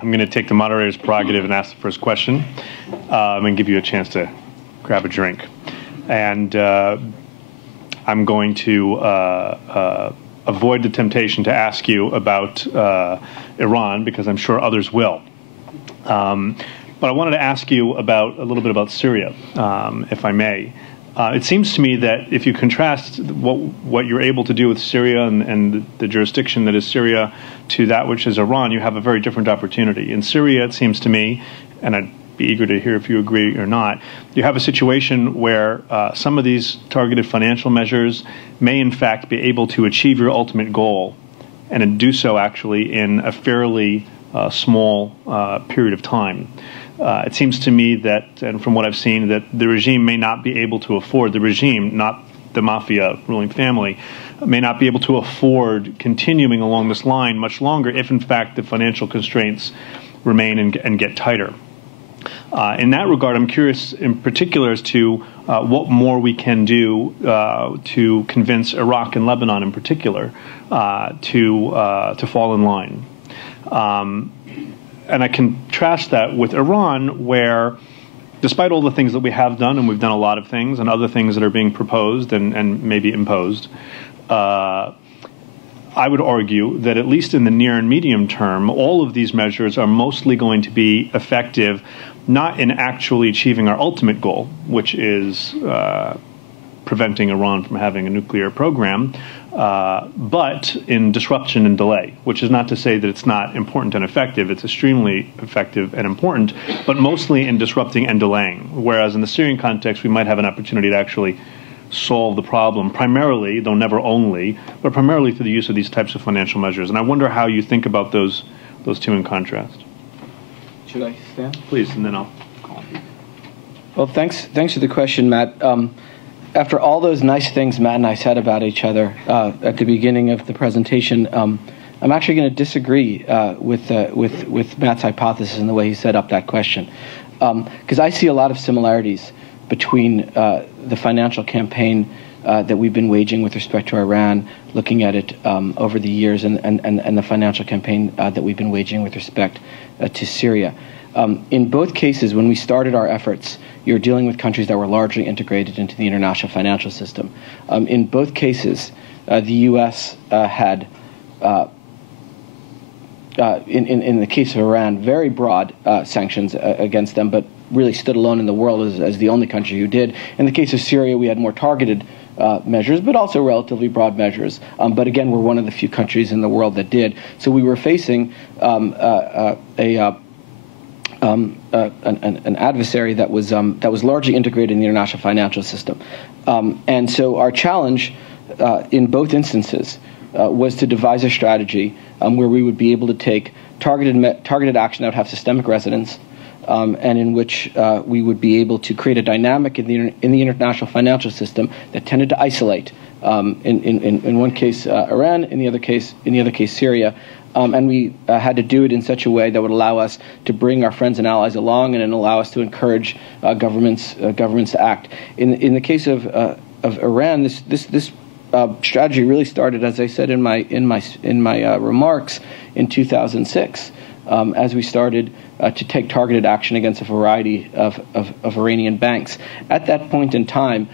I'm going to take the moderator's prerogative and ask the first question and give you a chance to grab a drink. And I'm going to avoid the temptation to ask you about Iran, because I'm sure others will. But I wanted to ask you a little bit about Syria, if I may. It seems to me that if you contrast what you're able to do with Syria and the jurisdiction that is Syria to that which is Iran, you have a very different opportunity. In Syria, it seems to me, and I'd be eager to hear if you agree or not, you have a situation where some of these targeted financial measures may in fact be able to achieve your ultimate goal, and do so actually in a fairly small period of time. It seems to me that, and from what I've seen, that the regime may not be able to afford, the regime, not the mafia ruling family, may not be able to afford continuing along this line much longer if, in fact, the financial constraints remain and get tighter. In that regard, I'm curious in particular as to what more we can do to convince Iraq and Lebanon in particular to fall in line. And I contrast that with Iran, where despite all the things that we have done, and we've done a lot of things, and other things that are being proposed and maybe imposed, I would argue that at least in the near and medium term, all of these measures are mostly going to be effective not in actually achieving our ultimate goal, which is preventing Iran from having a nuclear program, but in disruption and delay, which is not to say that it's not important and effective. It's extremely effective and important, but mostly in disrupting and delaying. Whereas in the Syrian context, we might have an opportunity to actually solve the problem, primarily, though never only, but primarily through the use of these types of financial measures. And I wonder how you think about those two in contrast. Should I stand? Please, and then I'll call. Well, thanks for the question, Matt. After all those nice things Matt and I said about each other at the beginning of the presentation, I'm actually going to disagree with Matt's hypothesis and the way he set up that question, because I see a lot of similarities between the financial campaign that we've been waging with respect to Iran, looking at it over the years, and the financial campaign that we've been waging with respect to Syria. In both cases, when we started our efforts, you're dealing with countries that were largely integrated into the international financial system. In both cases, the U.S. had, in the case of Iran, very broad sanctions against them, but really stood alone in the world as the only country who did. In the case of Syria, we had more targeted measures, but also relatively broad measures. But again, we're one of the few countries in the world that did. So we were facing an adversary that was largely integrated in the international financial system, and so our challenge in both instances was to devise a strategy where we would be able to take targeted action that would have systemic resonance, and in which we would be able to create a dynamic in the international financial system that tended to isolate. In one case, Iran; in the other case, Syria. And we had to do it in such a way that would allow us to bring our friends and allies along, and then allow us to encourage governments to act. In the case of Iran, this strategy really started, as I said in my remarks, in 2006, as we started to take targeted action against a variety of Iranian banks. At that point in time,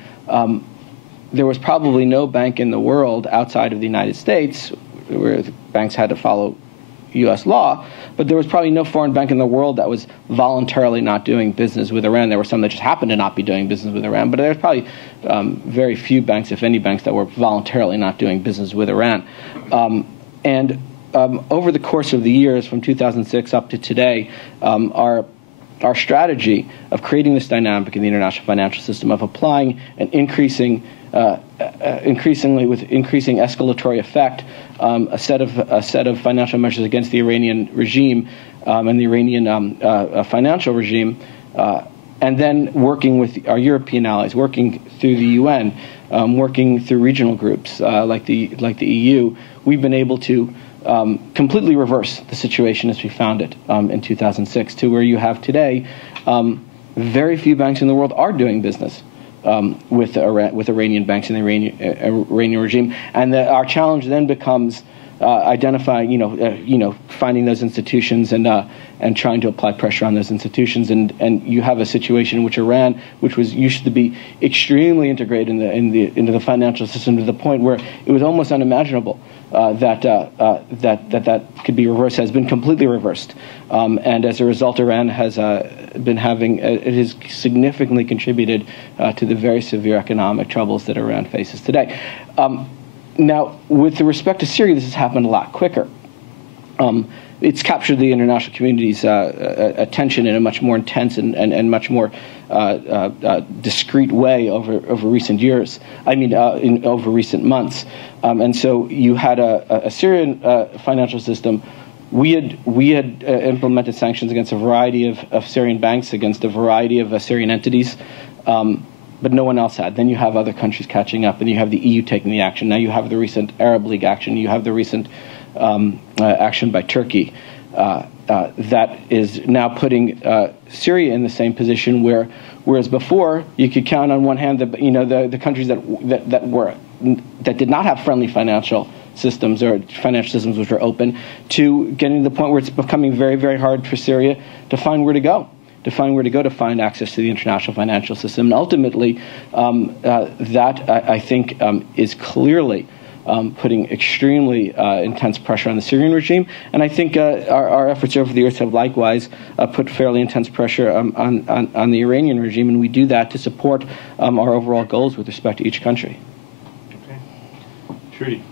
there was probably no bank in the world outside of the United States where the banks had to follow U.S. law, but there was probably no foreign bank in the world that was voluntarily not doing business with Iran. There were some that just happened to not be doing business with Iran, but there was probably very few banks, if any banks, that were voluntarily not doing business with Iran. Over the course of the years, from 2006 up to today, our strategy of creating this dynamic in the international financial system, of applying an increasingly with increasing escalatory effect, a set of financial measures against the Iranian regime and the Iranian financial regime, and then working with our European allies, working through the UN, working through regional groups like the EU, we've been able to completely reverse the situation as we found it in 2006 to where you have today. Very few banks in the world are doing business with Iranian banks and the Iranian regime, and our challenge then becomes identifying, finding those institutions and trying to apply pressure on those institutions. And you have a situation in which Iran, which was used to be extremely integrated into the financial system to the point where it was almost unimaginable that could be reversed, has been completely reversed. And as a result, Iran has it has significantly contributed to the very severe economic troubles that Iran faces today. Now, with respect to Syria, this has happened a lot quicker. It's captured the international community's attention in a much more intense and much more discreet way over recent years. Over recent months. And so you had a Syrian financial system. We had implemented sanctions against a variety of Syrian banks, against a variety of Syrian entities. But no one else had. Then you have other countries catching up, and you have the EU taking the action. Now you have the recent Arab League action. You have the recent action by Turkey that is now putting Syria in the same position whereas before you could count on one hand the countries that did not have friendly financial systems or financial systems which were open, to getting to the point where it's becoming very, very hard for Syria to find where to go. To find access to the international financial system. And ultimately, I think, is clearly putting extremely intense pressure on the Syrian regime. And I think our efforts over the years have likewise put fairly intense pressure on the Iranian regime, and we do that to support our overall goals with respect to each country. Okay. Trudy,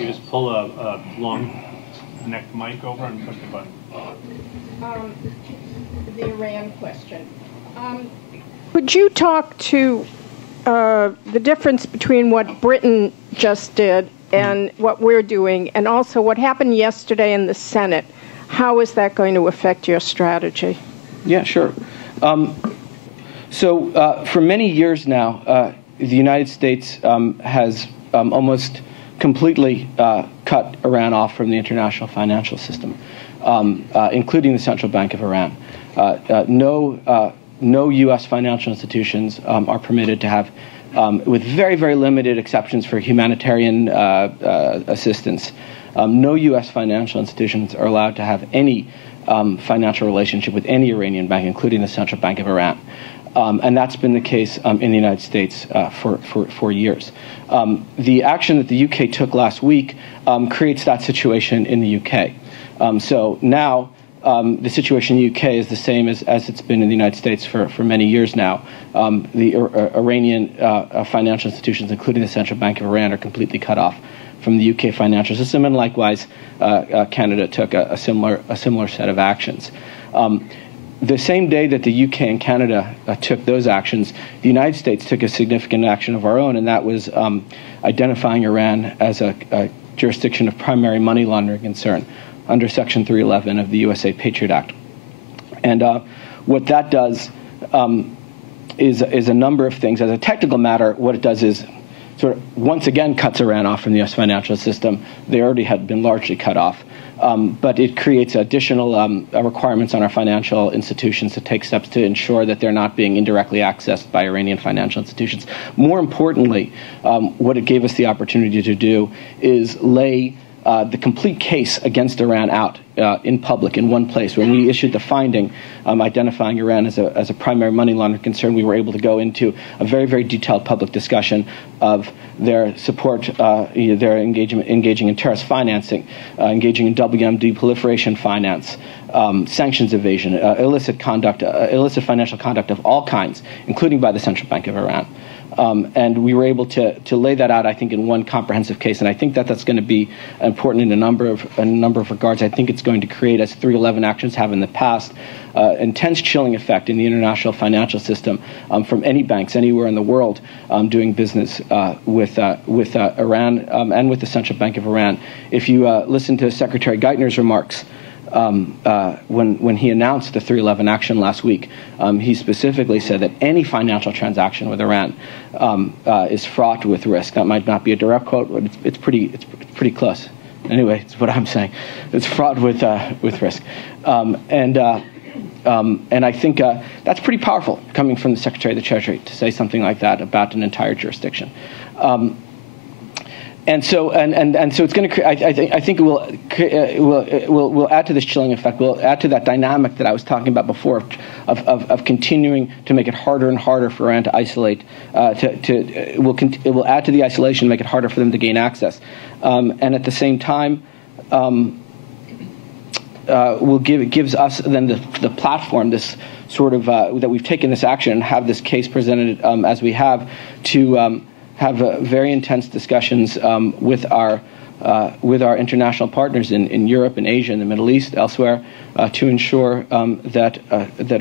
you just pull a long neck mic over and push the button. The Iran question. Could you talk to the difference between what Britain just did and what we're doing, and also what happened yesterday in the Senate? How is that going to affect your strategy? Yeah, sure. So for many years now, the United States has almost completely cut Iran off from the international financial system, including the Central Bank of Iran. No U.S. financial institutions are permitted to have, with very, very limited exceptions for humanitarian assistance, no U.S. financial institutions are allowed to have any financial relationship with any Iranian bank, including the Central Bank of Iran. And that's been the case in the United States for years. The action that the UK took last week creates that situation in the UK. So now the situation in the UK is the same as it's been in the United States for many years now. The Iranian financial institutions, including the Central Bank of Iran, are completely cut off from the UK financial system, and likewise, Canada took a similar set of actions. The same day that the UK and Canada took those actions, the United States took a significant action of our own, and that was identifying Iran as a jurisdiction of primary money laundering concern under Section 311 of the USA Patriot Act. And what that does is a number of things. As a technical matter, what it does is sort of once again cuts Iran off from the U.S. financial system. They already had been largely cut off. But it creates additional requirements on our financial institutions to take steps to ensure that they're not being indirectly accessed by Iranian financial institutions. More importantly, what it gave us the opportunity to do is lay the complete case against Iran out in public in one place. When we issued the finding identifying Iran as a primary money laundering concern, we were able to go into a very, very detailed public discussion of their support, their engaging in terrorist financing, engaging in WMD proliferation finance, sanctions evasion, illicit financial conduct of all kinds, including by the Central Bank of Iran. And we were able to lay that out, I think, in one comprehensive case, and I think that that's going to be important in a number of regards. I think it's going to create, as 311 actions have in the past, intense chilling effect in the international financial system from any banks anywhere in the world doing business with Iran and with the Central Bank of Iran. If you listen to Secretary Geithner's remarks when he announced the 311 action last week, he specifically said that any financial transaction with Iran is fraught with risk. That might not be a direct quote, but it's pretty close. Anyway, it's what I'm saying. It's fraught with risk, and I think that's pretty powerful coming from the Secretary of the Treasury to say something like that about an entire jurisdiction. so it's going to. I think it will add to this chilling effect. Will add to that dynamic that I was talking about before, of continuing to make it harder and harder for Iran to isolate. It will add to the isolation, make it harder for them to gain access, and at the same time, gives us then the platform, this sort of that we've taken this action and have this case presented as we have to. Have very intense discussions with our international partners in Europe and Asia and the Middle East, elsewhere, to ensure that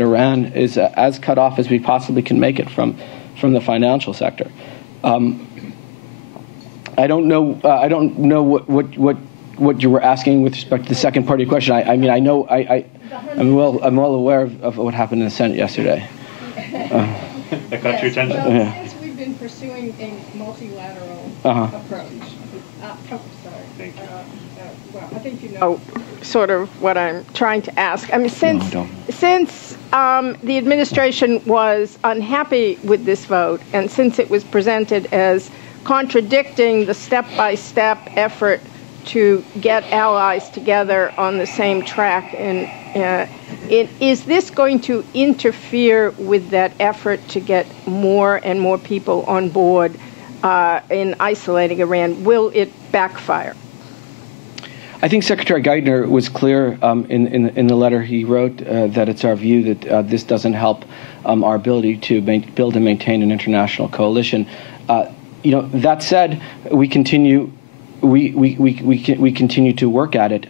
Iran is as cut off as we possibly can make it from the financial sector. I don't know what you were asking with respect to the second part of your question. I'm well aware of what happened in the Senate yesterday. That caught your attention? Yeah. Been pursuing a multilateral approach. Thank you. Well, I think you know sort of what I'm trying to ask. I mean, since the administration was unhappy with this vote, and since it was presented as contradicting the step-by-step effort to get allies together on the same track, and is this going to interfere with that effort to get more and more people on board in isolating Iran? Will it backfire? I think Secretary Geithner was clear in the letter he wrote that it's our view that this doesn't help our ability to build and maintain an international coalition. That said, we continue. We continue to work at it.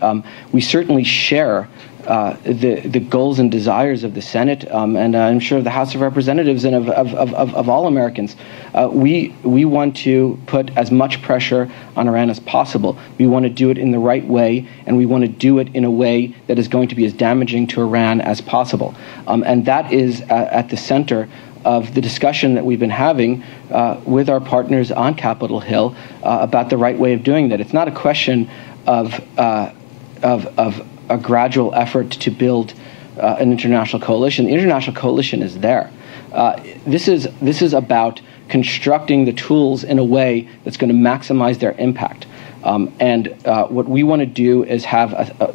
We certainly share the goals and desires of the Senate, and I'm sure of the House of Representatives and of all Americans. We want to put as much pressure on Iran as possible. We want to do it in the right way, and we want to do it in a way that is going to be as damaging to Iran as possible. And that is at the center of the discussion that we've been having with our partners on Capitol Hill about the right way of doing that. It's not a question of a gradual effort to build an international coalition. The international coalition is there. This is about constructing the tools in a way that's going to maximize their impact. And what we want to do is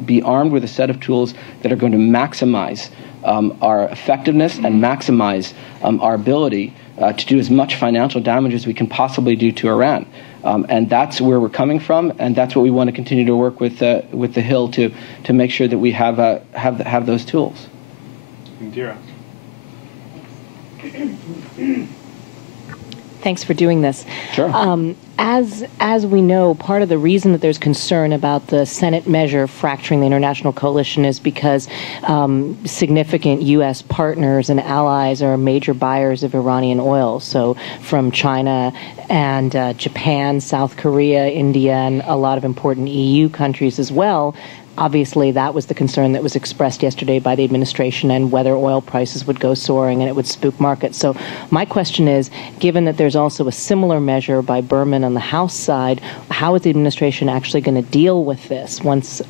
be armed with a set of tools that are going to maximize our effectiveness and maximize our ability to do as much financial damage as we can possibly do to Iran. And that's where we're coming from, and that's what we want to continue to work with the Hill to make sure that we have those tools. Indira. Thanks for doing this. Sure. As we know, part of the reason that there's concern about the Senate measure fracturing the international coalition is because significant U.S. partners and allies are major buyers of Iranian oil. So from China and Japan, South Korea, India, and a lot of important EU countries as well. Obviously, that was the concern that was expressed yesterday by the administration, and whether oil prices would go soaring and it would spook markets. So my question is, given that there's also a similar measure by Berman on the House side, how is the administration actually going to deal with this once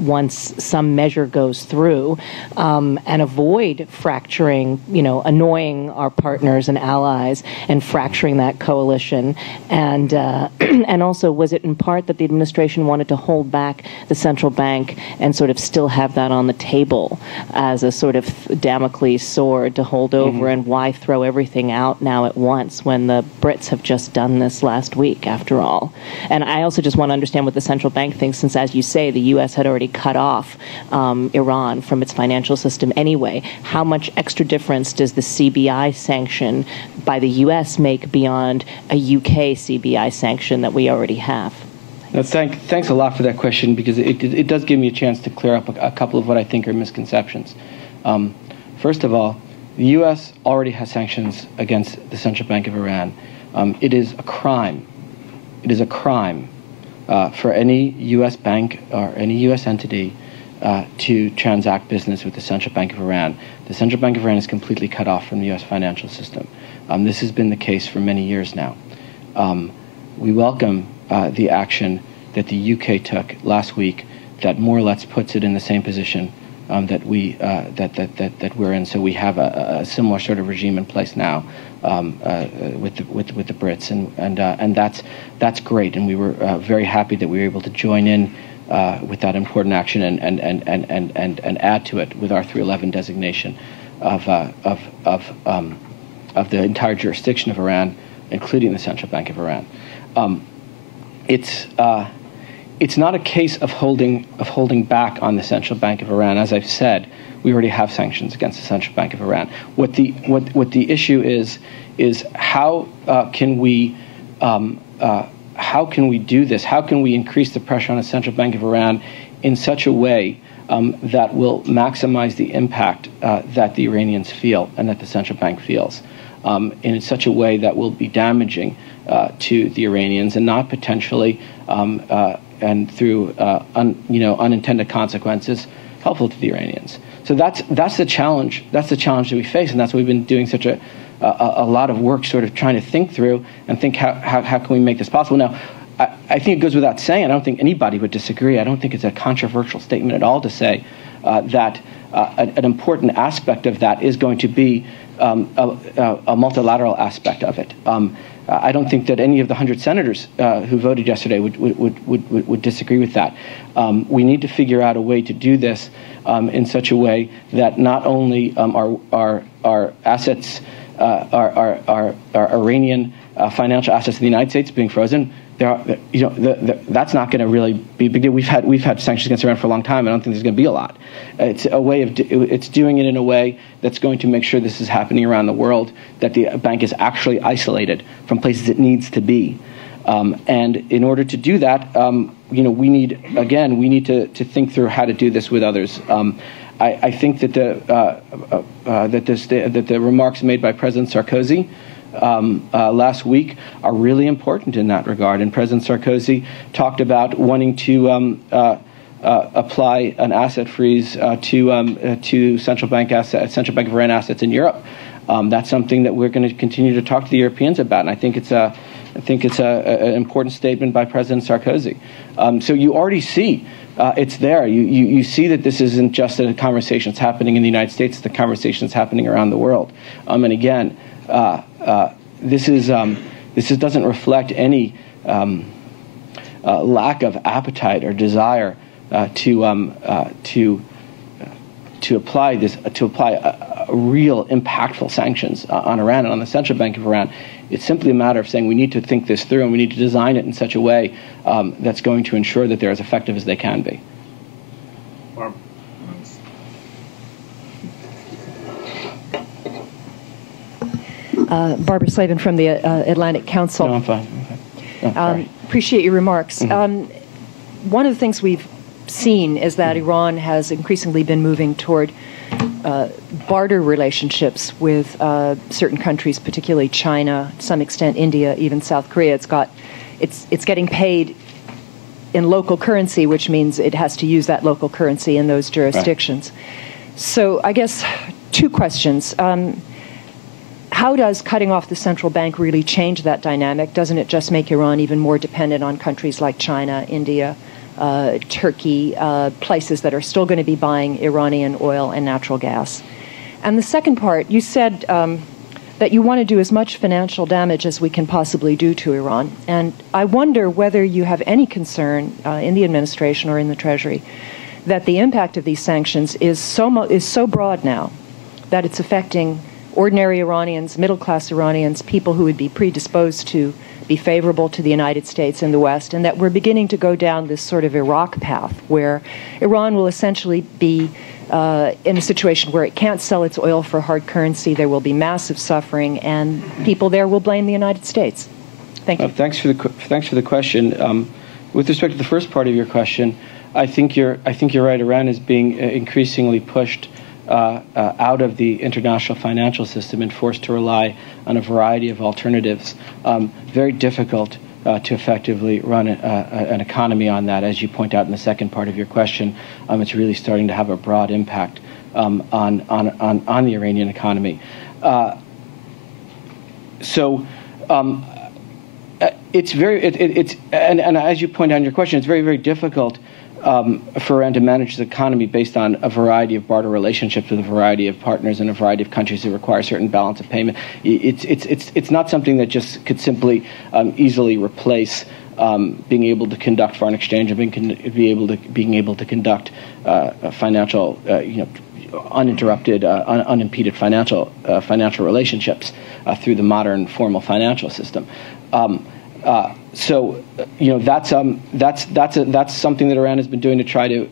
some measure goes through, and avoid fracturing, annoying our partners and allies and fracturing that coalition? And and also, was it in part that the administration wanted to hold back the central bank and sort of still have that on the table as a sort of Damocles sword to hold over, and why throw everything out now at once when the Brits have just done this last week, after all? And I also just want to understand what the central bank thinks, since, as you say, the U.S. had already cut off Iran from its financial system anyway. How much extra difference does the CBI sanction by the U.S. make beyond a UK CBI sanction that we already have? No, thanks a lot for that question, because it does give me a chance to clear up a couple of what I think are misconceptions. First of all, the U.S. already has sanctions against the Central Bank of Iran. It is a crime. It is a crime for any U.S. bank or any U.S. entity to transact business with the Central Bank of Iran. The Central Bank of Iran is completely cut off from the U.S. financial system. This has been the case for many years now. We welcome the action that the UK took last week that more or less puts it in the same position that we're in. So we have a similar sort of regime in place now with the Brits, and that's great. And we were very happy that we were able to join in with that important action and add to it with our 311 designation of the entire jurisdiction of Iran, including the Central Bank of Iran. It's not a case of holding back on the Central Bank of Iran. As I've said, we already have sanctions against the Central Bank of Iran. What the issue is how can we do this? How can we increase the pressure on the Central Bank of Iran in such a way that will maximize the impact that the Iranians feel and that the central bank feels, in such a way that will be damaging to the Iranians and not potentially and through unintended consequences helpful to the Iranians. So that's the challenge. That's the challenge that we face, and that's why we've been doing such a lot of work, sort of trying to think through and think how can we make this possible. Now, I think it goes without saying, I don't think anybody would disagree. I don't think it's a controversial statement at all to say that an important aspect of that is going to be a multilateral aspect of it. I don't think that any of the 100 senators who voted yesterday would disagree with that. We need to figure out a way to do this in such a way that not only our assets, our Iranian financial assets in the United States being frozen, that's not going to really be a big deal. We've had sanctions against Iran for a long time. I don't think there's going to be a lot. It's a way of it's doing it in a way that's going to make sure this is happening around the world, that the bank is actually isolated from places it needs to be. And in order to do that, we need to think through how to do this with others. I think that the remarks made by President Sarkozy last week are really important in that regard. And President Sarkozy talked about wanting to apply an asset freeze to Central Bank of Iran assets in Europe. That's something that we're going to continue to talk to the Europeans about, and I think it's an important statement by President Sarkozy. So you already see it's there. You see that this isn't just a conversation that's happening in the United States; it's the conversation that's happening around the world. And again, this doesn't reflect any lack of appetite or desire to apply real impactful sanctions on Iran and on the Central Bank of Iran. It's simply a matter of saying we need to think this through and we need to design it in such a way that's going to ensure that they're as effective as they can be. Barbara Slavin from the Atlantic Council. No, I'm fine. Okay. Appreciate your remarks. Mm-hmm. One of the things we've seen is that Iran has increasingly been moving toward barter relationships with certain countries, particularly China, to some extent India, even South Korea. It's getting paid in local currency, which means it has to use that local currency in those jurisdictions. Right. So I guess two questions. How does cutting off the central bank really change that dynamic? Doesn't it just make Iran even more dependent on countries like China, India, Turkey, places that are still going to be buying Iranian oil and natural gas? And the second part, you said that you want to do as much financial damage as we can possibly do to Iran. And I wonder whether you have any concern in the administration or in the Treasury that the impact of these sanctions is so broad now that it's affecting ordinary Iranians, middle-class Iranians, people who would be predisposed to be favorable to the United States and the West, and that we're beginning to go down this sort of Iraq path where Iran will essentially be in a situation where it can't sell its oil for hard currency. There will be massive suffering, and people there will blame the United States. Thank you. Thanks for the question. With respect to the first part of your question, I think you're right. Iran is being increasingly pushed out of the international financial system and forced to rely on a variety of alternatives. Very difficult to effectively run an economy on that. As you point out in the second part of your question, it's really starting to have a broad impact on the Iranian economy. It's very and as you point out in your question, it's very, very difficult for Iran to manage its economy based on a variety of barter relationships with a variety of partners and a variety of countries that require a certain balance of payment. It's not something that just could simply easily replace being able to conduct foreign exchange and being able to conduct financial, uninterrupted, unimpeded financial relationships through the modern formal financial system. So that's something that Iran has been doing to try to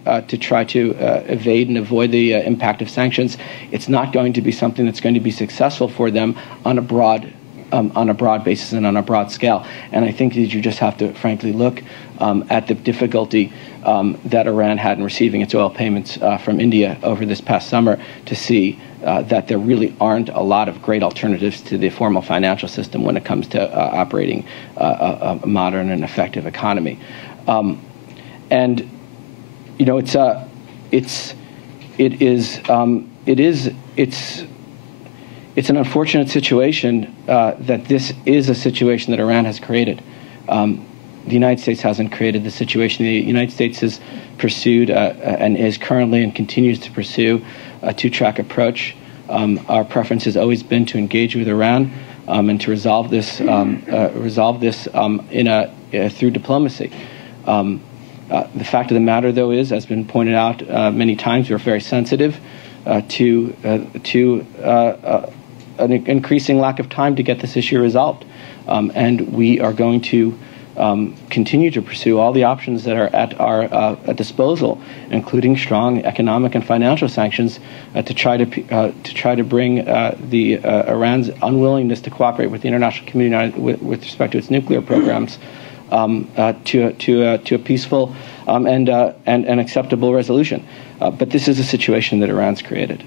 evade and avoid the impact of sanctions. It's not going to be something that's going to be successful for them on a broad basis and on a broad scale. And I think that you just have to frankly look at the difficulty that Iran had in receiving its oil payments from India over this past summer to see that there really aren't a lot of great alternatives to the formal financial system when it comes to operating a modern and effective economy. And it's an unfortunate situation that this is a situation that Iran has created. The United States hasn't created the situation. The United States has pursued and is currently and continues to pursue a two-track approach. Our preference has always been to engage with Iran and to resolve this through diplomacy. The fact of the matter, though, is, as has been pointed out many times, we're very sensitive to an increasing lack of time to get this issue resolved, and we are going to continue to pursue all the options that are at our disposal, including strong economic and financial sanctions, to try to bring Iran's unwillingness to cooperate with the international community with respect to its nuclear programs to a peaceful and acceptable resolution. But this is a situation that Iran's created.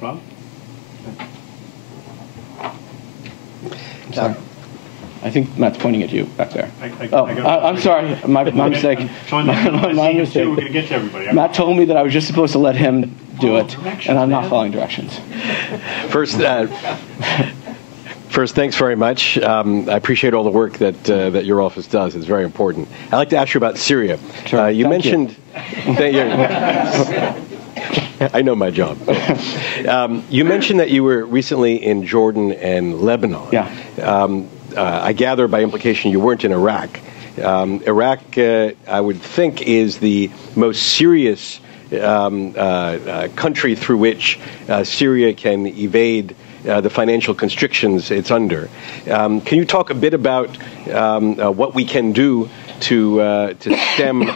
Rob? Sorry. I think Matt's pointing at you back there. I'm sorry. My mistake. My mistake. We're going to get to everybody. Matt told me that I was just supposed to let him do it, and I'm not following directions. First, thanks very much. I appreciate all the work that your office does. It's very important. I'd like to ask you about Syria. Sure. You mentioned... I know my job. You mentioned that you were recently in Jordan and Lebanon. Yeah. I gather by implication you weren't in Iraq. Iraq, I would think, is the most serious country through which Syria can evade the financial constrictions it's under. Can you talk a bit about what we can do to stem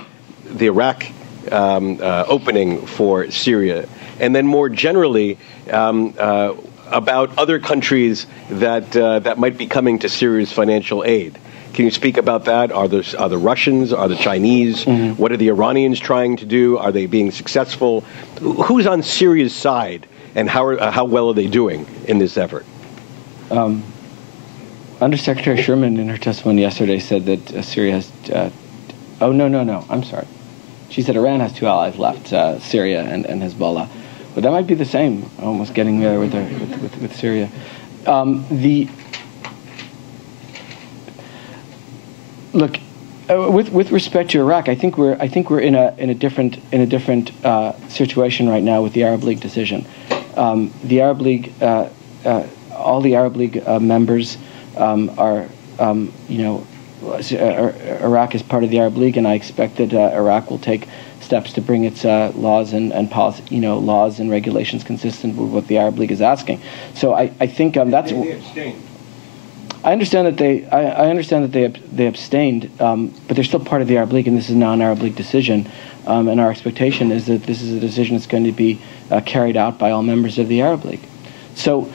the Iraq opening for Syria, and then more generally about other countries that might be coming to Syria's financial aid? Can you speak about that? Are the Russians? Are the Chinese? Mm-hmm. What are the Iranians trying to do? Are they being successful? Who's on Syria's side, and how well are they doing in this effort? Undersecretary Sherman, in her testimony yesterday, said that Syria has... No. I'm sorry. She said Iran has two allies left, Syria and Hezbollah. But that might be the same, almost getting there with Syria. Look, with respect to Iraq, I think we're in a different situation right now with the Arab League decision. The Arab League, all the Arab League members are, Iraq is part of the Arab League, and I expect that Iraq will take steps to bring its laws and policy, laws and regulations consistent with what the Arab League is asking. So I think that's. They abstained. I understand that they abstained, but they're still part of the Arab League, and this is now an Arab League decision. And our expectation is that this is a decision that's going to be carried out by all members of the Arab League. So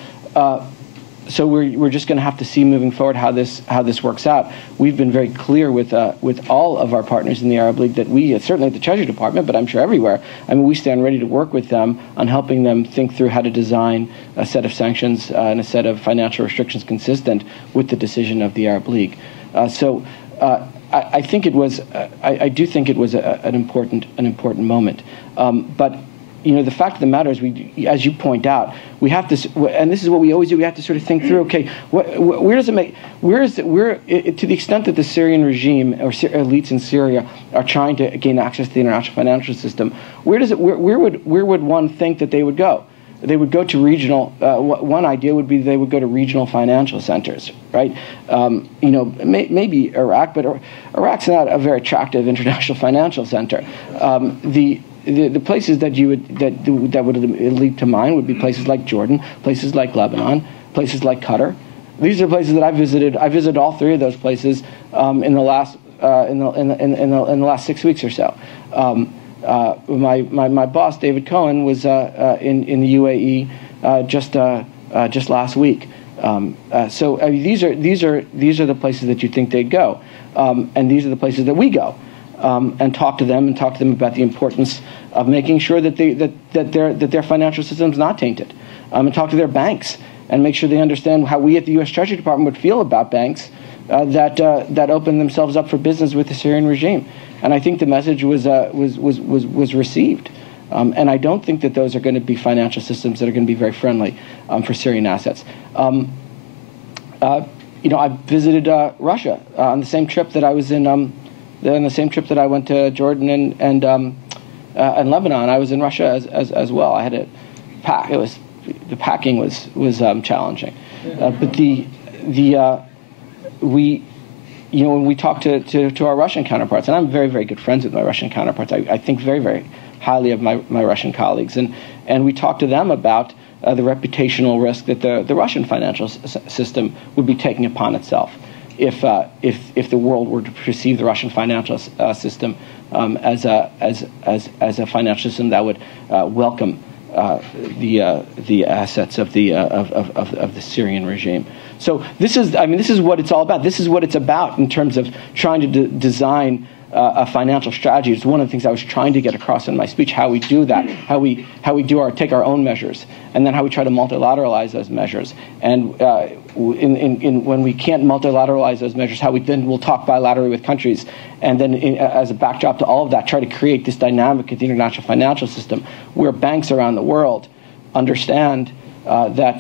we're just going to have to see moving forward how this works out. We've been very clear with all of our partners in the Arab League that we, certainly at the Treasury Department, but I'm sure everywhere, we stand ready to work with them on helping them think through how to design a set of sanctions and a set of financial restrictions consistent with the decision of the Arab League. I think it was. I do think it was an important moment. But the fact of the matter is, as you point out, we have to, and this is what we always do. We have to sort of think through. Okay, where does it make? To the extent that the Syrian regime or elites in Syria are trying to gain access to the international financial system, where would one think that they would go? They would go to regional. One idea would be they would go to regional financial centers, right? Maybe Iraq, but Iraq's not a very attractive international financial center. The places that would leap to mind would be places like Jordan, places like Lebanon, places like Qatar. These are places that I visited. I visited all three of those places in the last 6 weeks or so. My boss David Cohen was in the UAE just last week. These are the places that you think they'd go, and these are the places that we go. And talk to them about the importance of making sure that their financial system is not tainted, and talk to their banks and make sure they understand how we at the U.S. Treasury Department would feel about banks that open themselves up for business with the Syrian regime. And I think the message was received. And I don't think that those are going to be financial systems that are going to be very friendly for Syrian assets. I visited Russia on the same trip that I was in. On the same trip that I went to Jordan and Lebanon, I was in Russia as well. I had to pack. The packing was challenging, but when we talk to our Russian counterparts, and I'm very, very good friends with my Russian counterparts. I think very, very highly of my Russian colleagues, and we talk to them about the reputational risk that the Russian financial system would be taking upon itself if the world were to perceive the Russian financial system as a financial system that would welcome the assets of the Syrian regime. So this is what it's all about. This is what it's about in terms of trying to design a financial strategy. It's one of the things I was trying to get across in my speech. How we do that, how we take our own measures, and then how we try to multilateralize those measures. And when we can't multilateralize those measures, how we then will talk bilaterally with countries, and then as a backdrop to all of that, try to create this dynamic of the international financial system where banks around the world understand that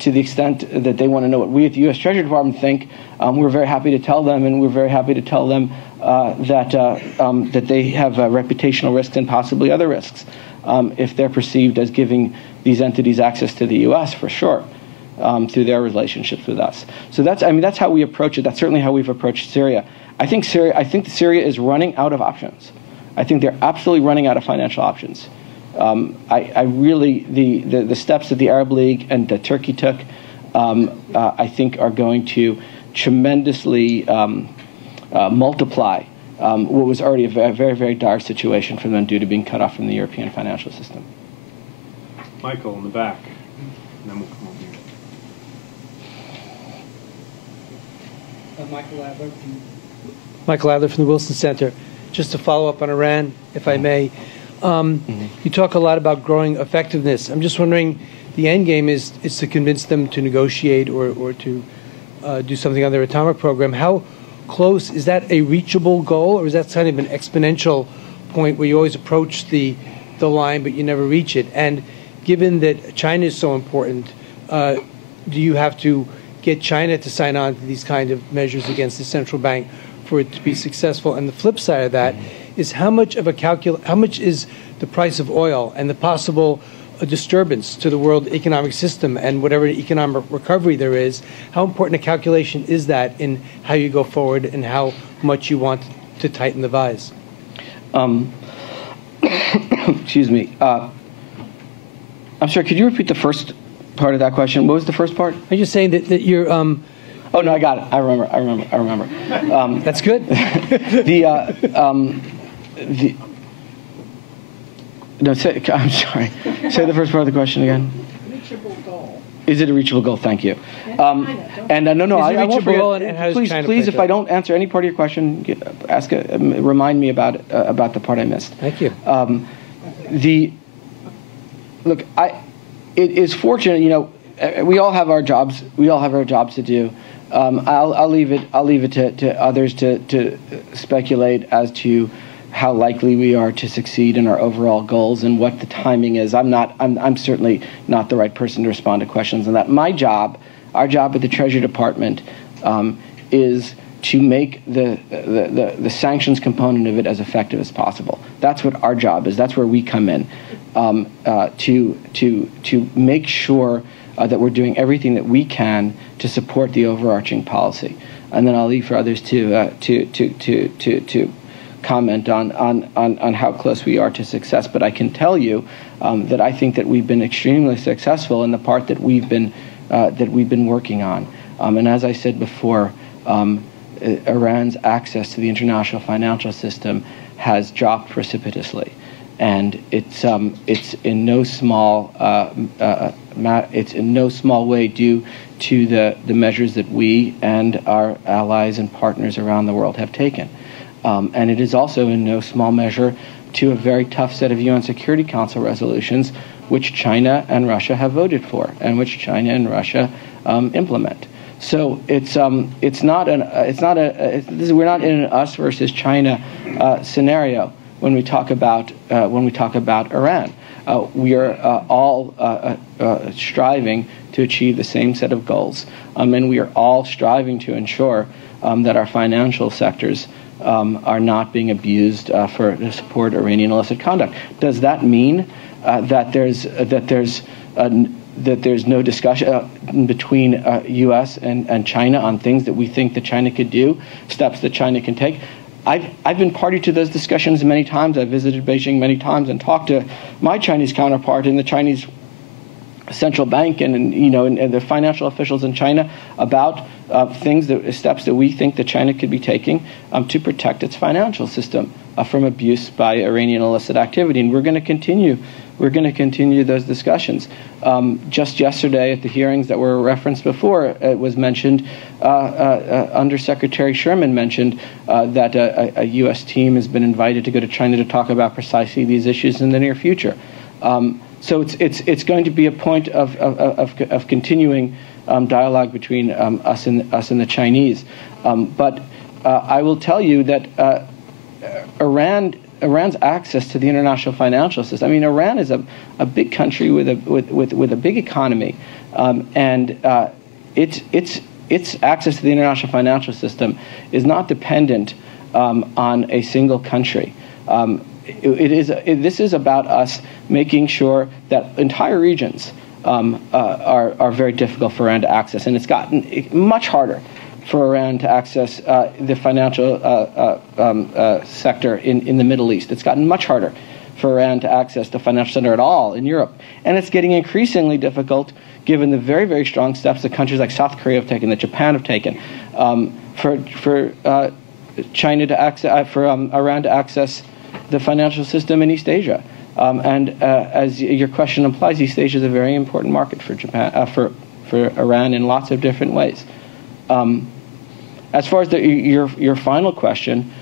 to the extent that they want to know what we at the U.S. Treasury Department think, we're very happy to tell them, and we're very happy to tell them that they have reputational risks and possibly other risks if they're perceived as giving these entities access to the U.S. for sure through their relationships with us. So that's how we approach it. That's certainly how we've approached Syria. I think Syria is running out of options. I think they're absolutely running out of financial options. I really the steps that the Arab League and that Turkey took, I think, are going to tremendously multiply what was already a very, very, very dire situation for them due to being cut off from the European financial system. Michael in the back, and then we'll come over here. Michael Adler from the Wilson Center. Just to follow up on Iran, if I may. You talk a lot about growing effectiveness. I'm just wondering, the end game is to convince them to negotiate or to do something on their atomic program. How close, is that a reachable goal, or is that kind of an exponential point where you always approach the line but you never reach it? And given that China is so important, do you have to get China to sign on to these kind of measures against the central bank for it to be successful? And the flip side of that is how much is the price of oil and the possible disturbance to the world economic system and whatever economic recovery there is, how important a calculation is that in how you go forward and how much you want to tighten the vise? Excuse me. I'm sorry, could you repeat the first part of that question? What was the first part? I'm just saying that you're... Oh, no, I got it. I remember. That's good. I'm sorry. Say the first part of the question again. Reachable goal. Is it a reachable goal? Thank you. No, I won't forget. Please, if I don't answer any part of your question, remind me about the part I missed. Thank you. It is fortunate. We all have our jobs. We all have our jobs to do. I'll leave it to others to speculate as to how likely we are to succeed in our overall goals and what the timing is. I'm certainly not the right person to respond to questions on that. Our job at the Treasury Department is to make the sanctions component of it as effective as possible. That's what our job is. That's where we come in, to make sure that we're doing everything that we can to support the overarching policy. And then I'll leave for others to comment on how close we are to success. But I can tell you that I think that we've been extremely successful in the part that we've been working on. And as I said before, Iran's access to the international financial system has dropped precipitously, and it's in no small way due to the measures that we and our allies and partners around the world have taken, and it is also in no small measure to a very tough set of UN Security Council resolutions, which China and Russia have voted for, and which China and Russia implement. So we're not in an us versus China scenario when we talk about Iran. We are all striving to achieve the same set of goals, and we are all striving to ensure that our financial sectors are not being abused to support Iranian illicit conduct. Does that mean that there's no discussion between U.S. and China on things that we think that China could do, steps that China can take? I've been party to those discussions many times. I've visited Beijing many times and talked to my Chinese counterpart in the Chinese central bank and the financial officials in China about steps that we think that China could be taking to protect its financial system from abuse by Iranian illicit activity, and we're going to continue those discussions. Just yesterday at the hearings that were referenced before, it was mentioned, Undersecretary Sherman mentioned that a U.S. team has been invited to go to China to talk about precisely these issues in the near future. So it's going to be a point of continuing dialogue between us and the Chinese. But I will tell you that Iran's access to the international financial system. I mean, Iran is a big country with a big economy, and its access to the international financial system is not dependent on a single country. This is about us making sure that entire regions are very difficult for Iran to access, and it's gotten much harder for Iran to access the financial sector in the Middle East. It's gotten much harder for Iran to access the financial center at all in Europe. And it's getting increasingly difficult given the very, very strong steps that countries like South Korea have taken, that Japan have taken, for China to access, for Iran to access the financial system in East Asia. And as your question implies, East Asia is a very important market for Japan, for Iran in lots of different ways. As far as your final question,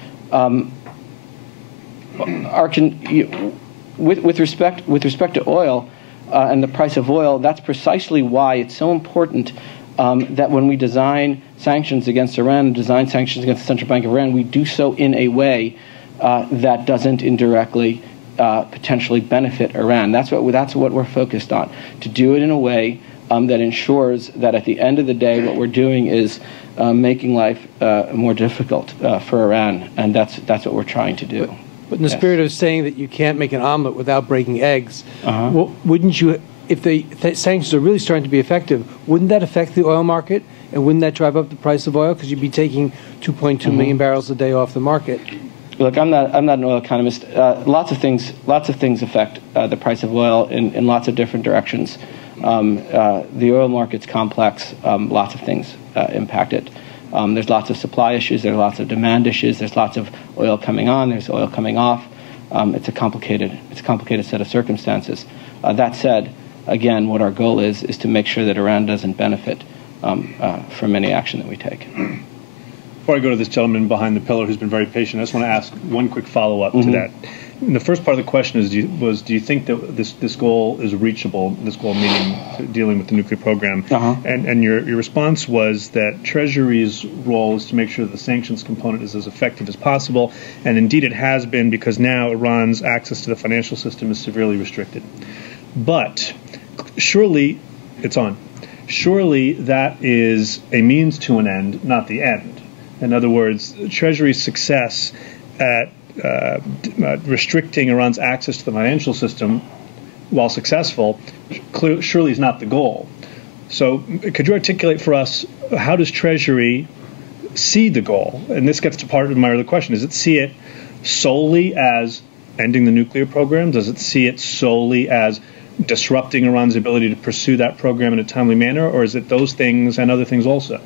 with respect to oil and the price of oil, that's precisely why it's so important that when we design sanctions against Iran and design sanctions against the Central Bank of Iran, we do so in a way that doesn't indirectly potentially benefit Iran. That's what we're focused on, to do it in a way that ensures that at the end of the day, what we're doing is making life more difficult for Iran, and that's what we're trying to do. But in the spirit of saying that you can't make an omelet without breaking eggs, well, wouldn't you, if the sanctions are really starting to be effective, wouldn't that affect the oil market, and wouldn't that drive up the price of oil because you'd be taking 2.2 million barrels a day off the market? Look, I'm not an oil economist. Lots of things affect the price of oil in lots of different directions. The oil market's complex. Lots of things impact it. There's lots of supply issues. There's lots of demand issues. There's lots of oil coming on. There's oil coming off. It's a complicated set of circumstances. That said, again, what our goal is to make sure that Iran doesn't benefit from any action that we take. Before I go to this gentleman behind the pillar who's been very patient, I just want to ask one quick follow-up to that. the first part of the question is, do you think that this goal is reachable? This goal meaning dealing with the nuclear program, and your response was that Treasury's role is to make sure that the sanctions component is as effective as possible, and indeed it has been, because now Iran's access to the financial system is severely restricted. But surely Surely that is a means to an end, not the end. In other words, Treasury's success at restricting Iran's access to the financial system, while successful, surely is not the goal. So could you articulate for us, how does Treasury see the goal? And this gets to part of my other question. Does it see it solely as ending the nuclear program? Does it see it solely as disrupting Iran's ability to pursue that program in a timely manner? Or is it those things and other things also?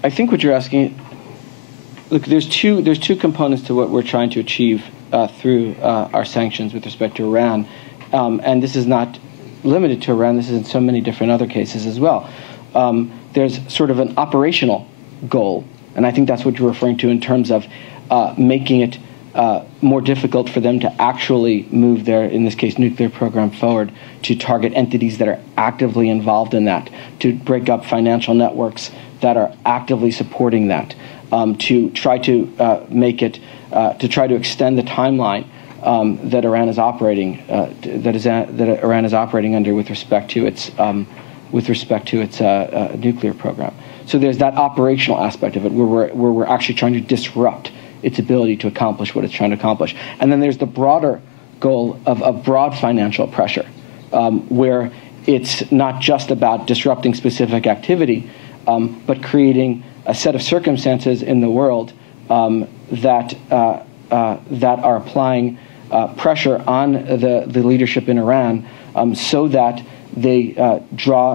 I think what you're asking, look, there's two components to what we're trying to achieve through our sanctions with respect to Iran, and this is not limited to Iran. This is in so many different other cases as well. There's sort of an operational goal, and I think that's what you're referring to in terms of making it more difficult for them to actually move their, in this case, nuclear program forward, to target entities that are actively involved in that, to break up financial networks that are actively supporting that, to try to make it, to try to extend the timeline that Iran is operating, that Iran is operating under with respect to its nuclear program. So there's that operational aspect of it, where we're actually trying to disrupt its ability to accomplish what it's trying to accomplish. And then there's the broader goal of broad financial pressure, where it's not just about disrupting specific activity, but creating a set of circumstances in the world that are applying pressure on the leadership in Iran, so that they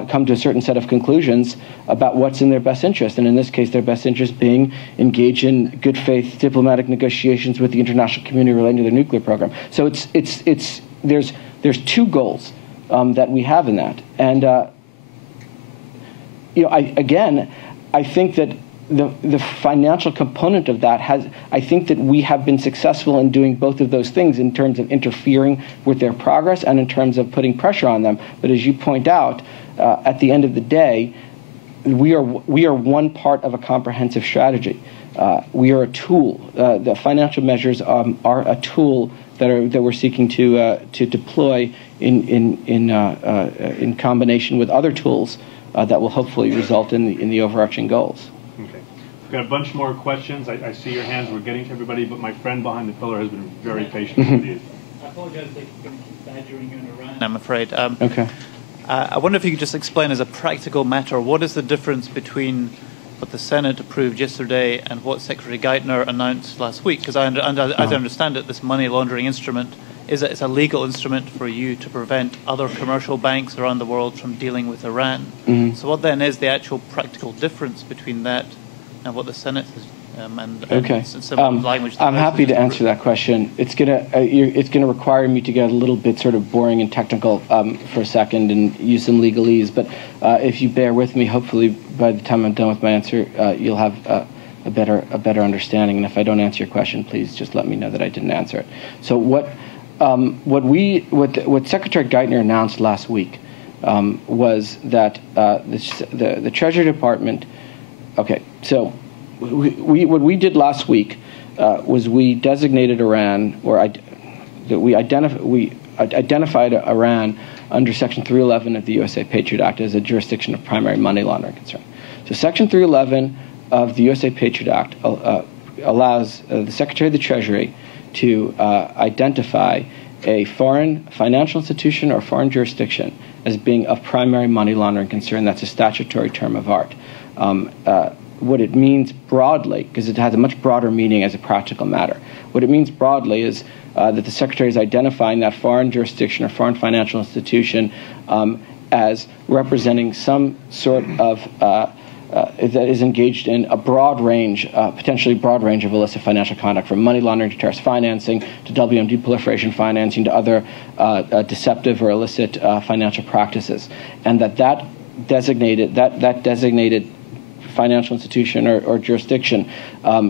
come to a certain set of conclusions about what's in their best interest, and in this case, their best interest being engaged in good faith diplomatic negotiations with the international community relating to their nuclear program. So there's two goals that we have in that, and I think that the financial component of that I think that we have been successful in doing both of those things in terms of interfering with their progress and in terms of putting pressure on them. But as you point out, at the end of the day, we are one part of a comprehensive strategy. We are a tool. The financial measures are a tool that we're seeking to deploy in combination with other tools that will hopefully result in the overarching goals. Okay. We've got a bunch more questions. I see your hands. We're getting to everybody, but my friend behind the pillar has been very patient with you. I apologize if I'm going to keep badgering you on Iran, I'm afraid. Okay. I wonder if you could just explain as a practical matter, what is the difference between what the Senate approved yesterday and what Secretary Geithner announced last week? Because as I understand it, this money laundering instrument it's a legal instrument for you to prevent other commercial banks around the world from dealing with Iran. Mm-hmm. So what then is the actual practical difference between that and what the Senate has language? I'm happy to answer that question. It's gonna require me to get a little bit sort of boring and technical for a second and use some legalese. But if you bear with me, hopefully by the time I'm done with my answer, you'll have a better understanding. And if I don't answer your question, please just let me know that I didn't answer it. So what Secretary Geithner announced last week was that the Treasury Department. Okay, so what we did last week was we designated Iran, we identified Iran under Section 311 of the USA Patriot Act as a jurisdiction of primary money laundering concern. So Section 311 of the USA Patriot Act allows the Secretary of the Treasury to identify a foreign financial institution or foreign jurisdiction as being of primary money laundering concern. That's a statutory term of art. What it means broadly, because it has a much broader meaning as a practical matter, what it means broadly is that the Secretary is identifying that foreign jurisdiction or foreign financial institution as representing some sort of that is engaged in a broad range, potentially broad range of illicit financial conduct, from money laundering to terrorist financing to WMD proliferation financing to other deceptive or illicit financial practices, and that designated financial institution or jurisdiction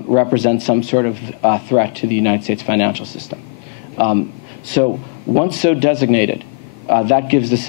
represents some sort of threat to the United States financial system. So once so designated, that gives us,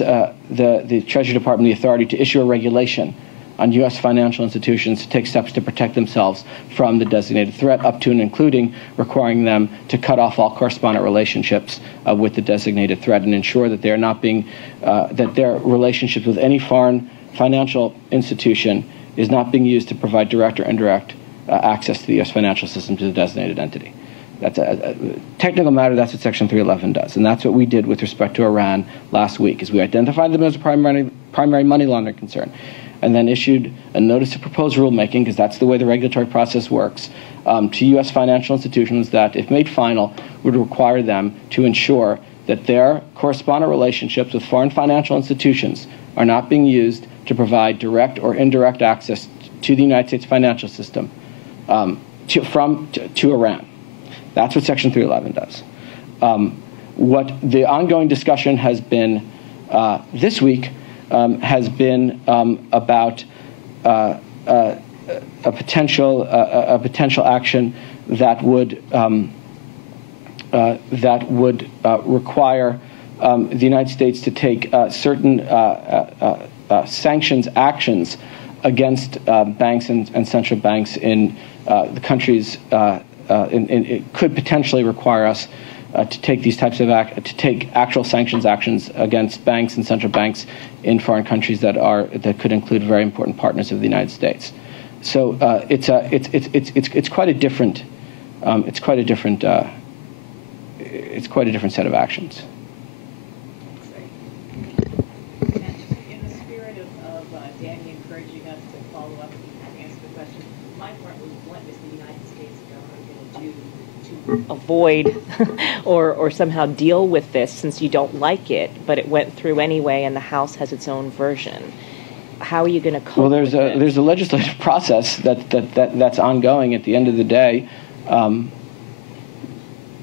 the Treasury Department the authority to issue a regulation on U.S. financial institutions to take steps to protect themselves from the designated threat, up to and including requiring them to cut off all correspondent relationships with the designated threat and ensure that they are not being, that their relationships with any foreign financial institution is not being used to provide direct or indirect access to the U.S. financial system to the designated entity. That's a technical matter. That's what Section 311 does, and that's what we did with respect to Iran last week. Is we identified them as a primary money laundering concern, and then issued a notice of proposed rulemaking, because that's the way the regulatory process works, to U.S. financial institutions that, if made final, would require them to ensure that their correspondent relationships with foreign financial institutions are not being used to provide direct or indirect access to the United States financial system to Iran. That's what Section 311 does. What the ongoing discussion has been this week has been about a potential action that would require the United States to take certain sanctions actions against banks and central banks in the countries. It could potentially require us to take these types of to take actual sanctions actions against banks and central banks in foreign countries that could include very important partners of the United States. So it's quite a different set of actions. In the spirit of Danny encouraging us to follow up and answer the question, my part was, what is the United States government going to do to avoid or somehow deal with this, since you don't like it, but it went through anyway and the House has its own version? How are you going to cope? Well, there's a legislative process that's ongoing. At the end of the day,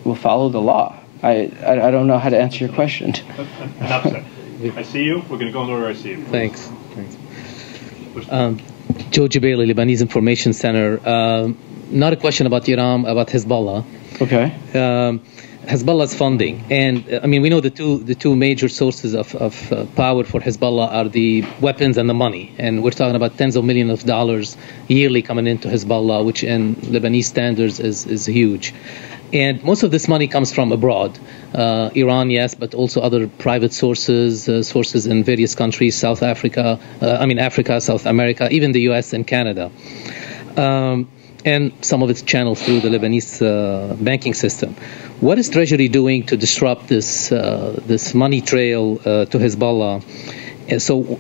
we'll follow the law. I don't know how to answer your question. Enough said. I see you. We're going to go in the order I see you. Thanks. Joe Jubaili, Lebanese Information Center. Not a question about Iran, about Hezbollah. Okay. Hezbollah's funding, and I mean, we know the two major sources of power for Hezbollah are the weapons and the money, and we're talking about tens of millions of dollars yearly coming into Hezbollah, which in Lebanese standards is huge. And most of this money comes from abroad, Iran, yes, but also other private sources in various countries, South Africa, Africa, South America, even the U.S. and Canada. And some of it's channeled through the Lebanese banking system. What is Treasury doing to disrupt this money trail to Hezbollah?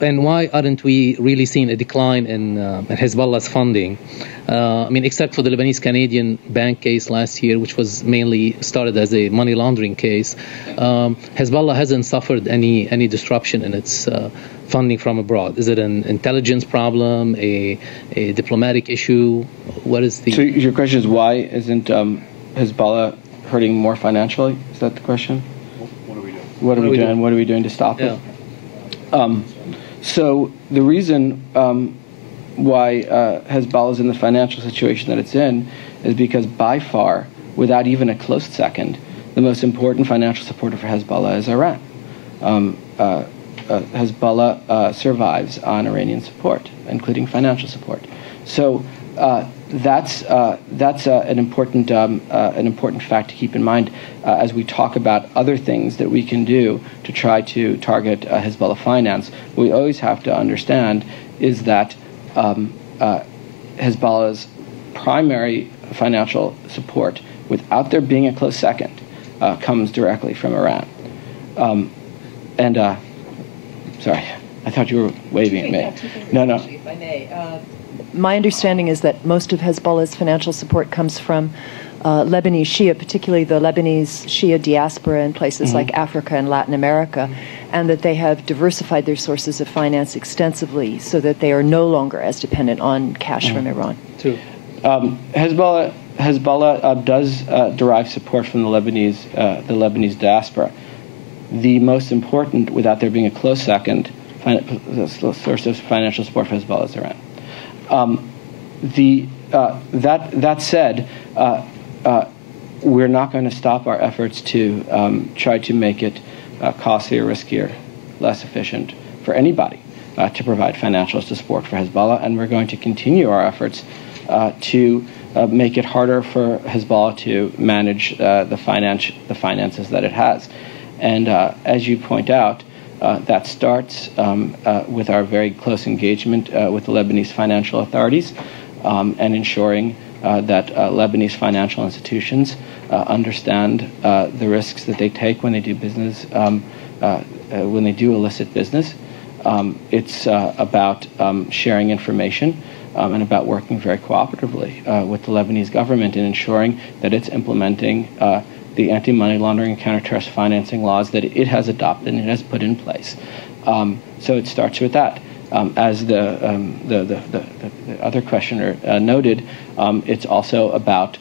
And why aren't we really seeing a decline in Hezbollah's funding? Except for the Lebanese-Canadian bank case last year, which was mainly started as a money laundering case, Hezbollah hasn't suffered any disruption in its funding from abroad. Is it an intelligence problem, a diplomatic issue? What is the? So your question is, why isn't Hezbollah hurting more financially? Is that the question? What are we doing? What are we doing? What are we doing to stop it? So the reason why Hezbollah is in the financial situation that it's in is because by far, without even a close second, the most important financial supporter for Hezbollah is Iran. Hezbollah survives on Iranian support, including financial support. So that's an important fact to keep in mind as we talk about other things that we can do to try to target Hezbollah finance. What we always have to understand is that Hezbollah's primary financial support, without there being a close second, comes directly from Iran. Sorry, I thought you were waving at me. No. If I may. My understanding is that most of Hezbollah's financial support comes from Lebanese Shia, particularly the Lebanese Shia diaspora in places like Africa and Latin America, and that they have diversified their sources of finance extensively so that they are no longer as dependent on cash from Iran. True. Hezbollah does derive support from the Lebanese diaspora. The most important, without there being a close second, source of financial support for Hezbollah is Iran. That said, we're not going to stop our efforts to try to make it costlier, riskier, less efficient for anybody to provide financial support for Hezbollah, and we're going to continue our efforts to make it harder for Hezbollah to manage the finances that it has. And as you point out, that starts with our very close engagement with the Lebanese financial authorities and ensuring that Lebanese financial institutions understand the risks that they take when they do business, when they do illicit business. It's about sharing information and about working very cooperatively with the Lebanese government in ensuring that it's implementing the anti-money laundering and counter-terrorist financing laws that it has adopted and it has put in place. So it starts with that. As the other questioner noted, it's also about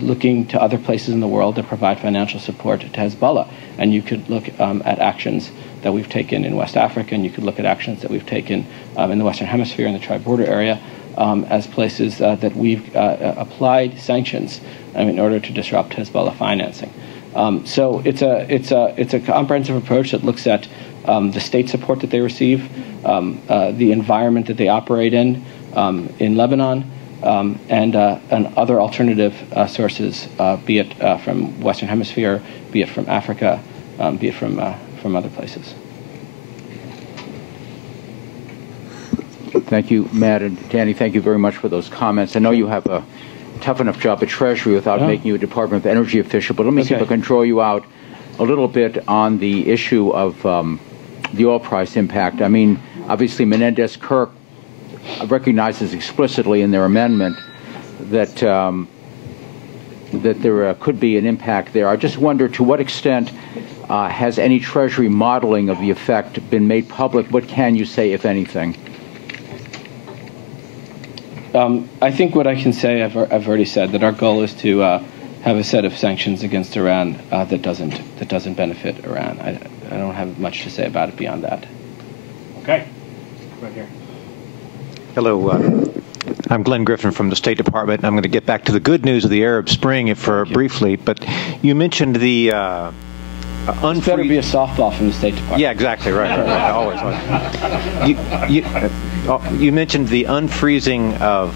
looking to other places in the world to provide financial support to Hezbollah. And you could look at actions that we've taken in West Africa, and you could look at actions that we've taken in the Western Hemisphere, in the tri-border area, as places that we've applied sanctions in order to disrupt Hezbollah financing. So it's a comprehensive approach that looks at the state support that they receive, the environment that they operate in Lebanon, and other alternative sources, be it from Western Hemisphere, be it from Africa, be it from other places. Thank you, Matt and Danny. Thank you very much for those comments. I know you have a tough enough job at Treasury without making you a Department of Energy official, but let me see if I can draw you out a little bit on the issue of the oil price impact. I mean, obviously Menendez-Kirk recognizes explicitly in their amendment that that there could be an impact there. I just wonder, to what extent has any Treasury modeling of the effect been made public? What can you say, if anything? I think what I can say, I've already said, that our goal is to have a set of sanctions against Iran that doesn't benefit Iran. I don't have much to say about it beyond that. Okay, right here. Hello, I'm Glenn Griffin from the State Department. I'm going to get back to the good news of the Arab Spring briefly, but you mentioned the It's better be a softball from the State Department. Yeah, exactly, right. Always. You mentioned the unfreezing of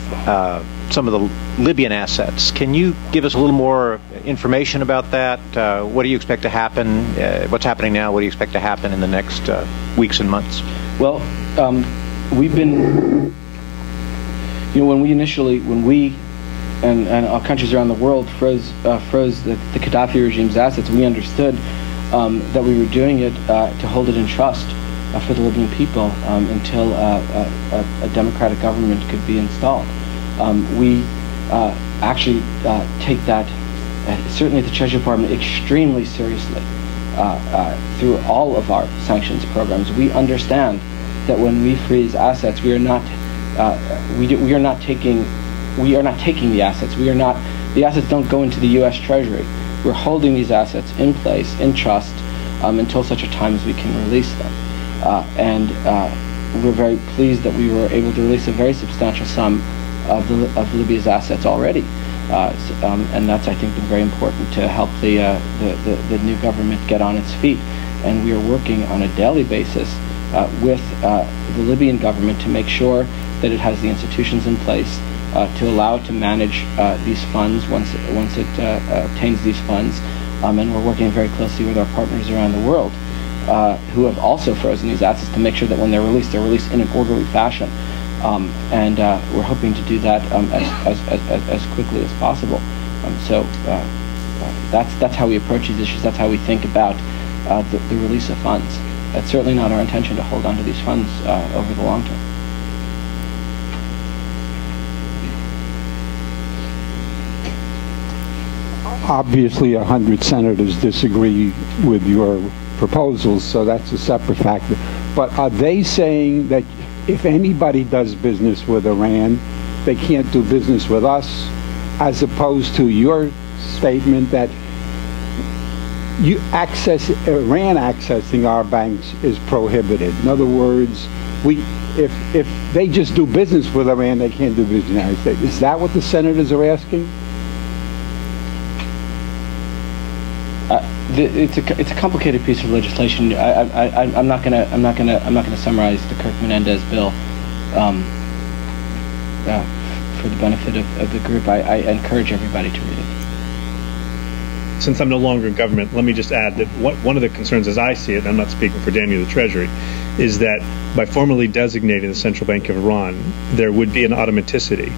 some of the Libyan assets. Can you give us a little more information about that? What do you expect to happen? What's happening now? What do you expect to happen in the next weeks and months? Well, we've been, when we and our countries around the world froze the Gaddafi regime's assets, we understood that we were doing it to hold it in trust for the Libyan people until a democratic government could be installed. We actually take that, certainly at the Treasury Department, extremely seriously through all of our sanctions programs. We understand that when we freeze assets, we are not taking the assets. The assets don't go into the U.S. Treasury. We're holding these assets in place, in trust, until such a time as we can release them. And we're very pleased that we were able to release a very substantial sum of Libya's assets already. And that's, I think, been very important to help the new government get on its feet. And we are working on a daily basis with the Libyan government to make sure that it has the institutions in place to allow it to manage these funds once it obtains these funds. And we're working very closely with our partners around the world who have also frozen these assets to make sure that when they're released in an orderly fashion. And we're hoping to do that as quickly as possible. So that's how we approach these issues. That's how we think about the release of funds. It's certainly not our intention to hold on to these funds over the long term. Obviously, 100 senators disagree with your proposals, so that's a separate factor. But are they saying that if anybody does business with Iran, they can't do business with us, as opposed to your statement that Iran accessing our banks is prohibited? In other words, if they just do business with Iran, they can't do business in the United States. Is that what the senators are asking? It's a complicated piece of legislation. I'm not gonna summarize the Kirk-Menendez bill for the benefit of the group. I encourage everybody to read it. Since I'm no longer in government, let me just add that one of the concerns, as I see it, and I'm not speaking for Daniel the Treasury, is that by formally designating the Central Bank of Iran, there would be an automaticity,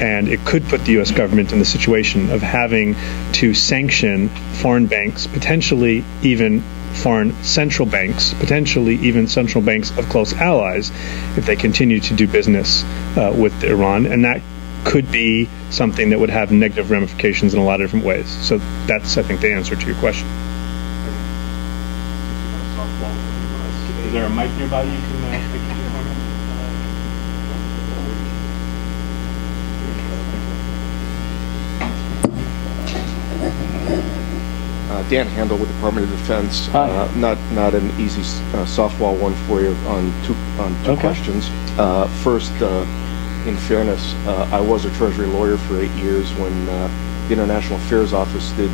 and it could put the U.S. government in the situation of having to sanction foreign banks, potentially even foreign central banks, potentially even central banks of close allies, if they continue to do business with Iran, and that could be something that would have negative ramifications in a lot of different ways. So that's, I think, the answer to your question. Is there a mic nearby you can speak to? Dan Handel with the Department of Defense. Not an easy softball one for you on two questions. First, in fairness, I was a Treasury lawyer for 8 years when the International Affairs Office did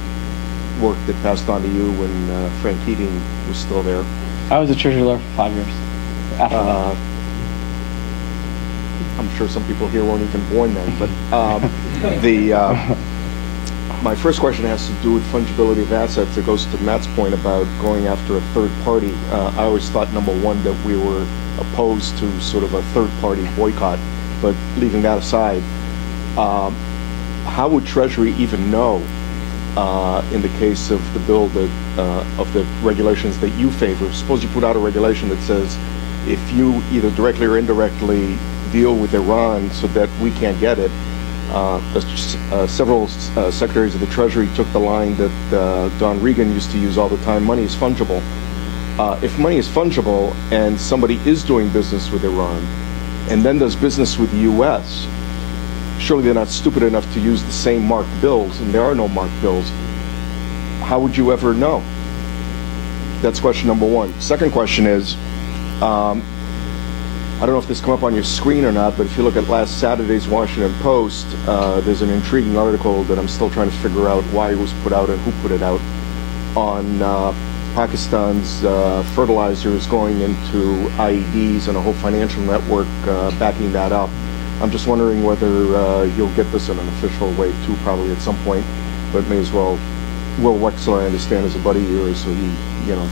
work that passed on to you when Frank Keating was still there. I was a Treasury lawyer for 5 years. After that. I'm sure some people here weren't even born then, but my first question has to do with fungibility of assets. It goes to Matt's point about going after a third party. I always thought, number one, that we were opposed to sort of a third party boycott. But leaving that aside, how would Treasury even know, in the case of the bill that of the regulations that you favor? Suppose you put out a regulation that says, if you either directly or indirectly deal with Iran so that we can't get it. Several secretaries of the Treasury took the line that Don Regan used to use all the time: money is fungible. If money is fungible and somebody is doing business with Iran, and then does business with the U.S., surely they're not stupid enough to use the same marked bills, and there are no marked bills. How would you ever know? That's question number one. Second question is, I don't know if this come up on your screen or not, but if you look at last Saturday's Washington Post, there's an intriguing article that I'm still trying to figure out why it was put out and who put it out, on Pakistan's fertilizers going into IEDs and a whole financial network backing that up. I'm just wondering whether you'll get this in an official way too, probably at some point, but may as well. Will Wexler, I understand, is a buddy of yours, so he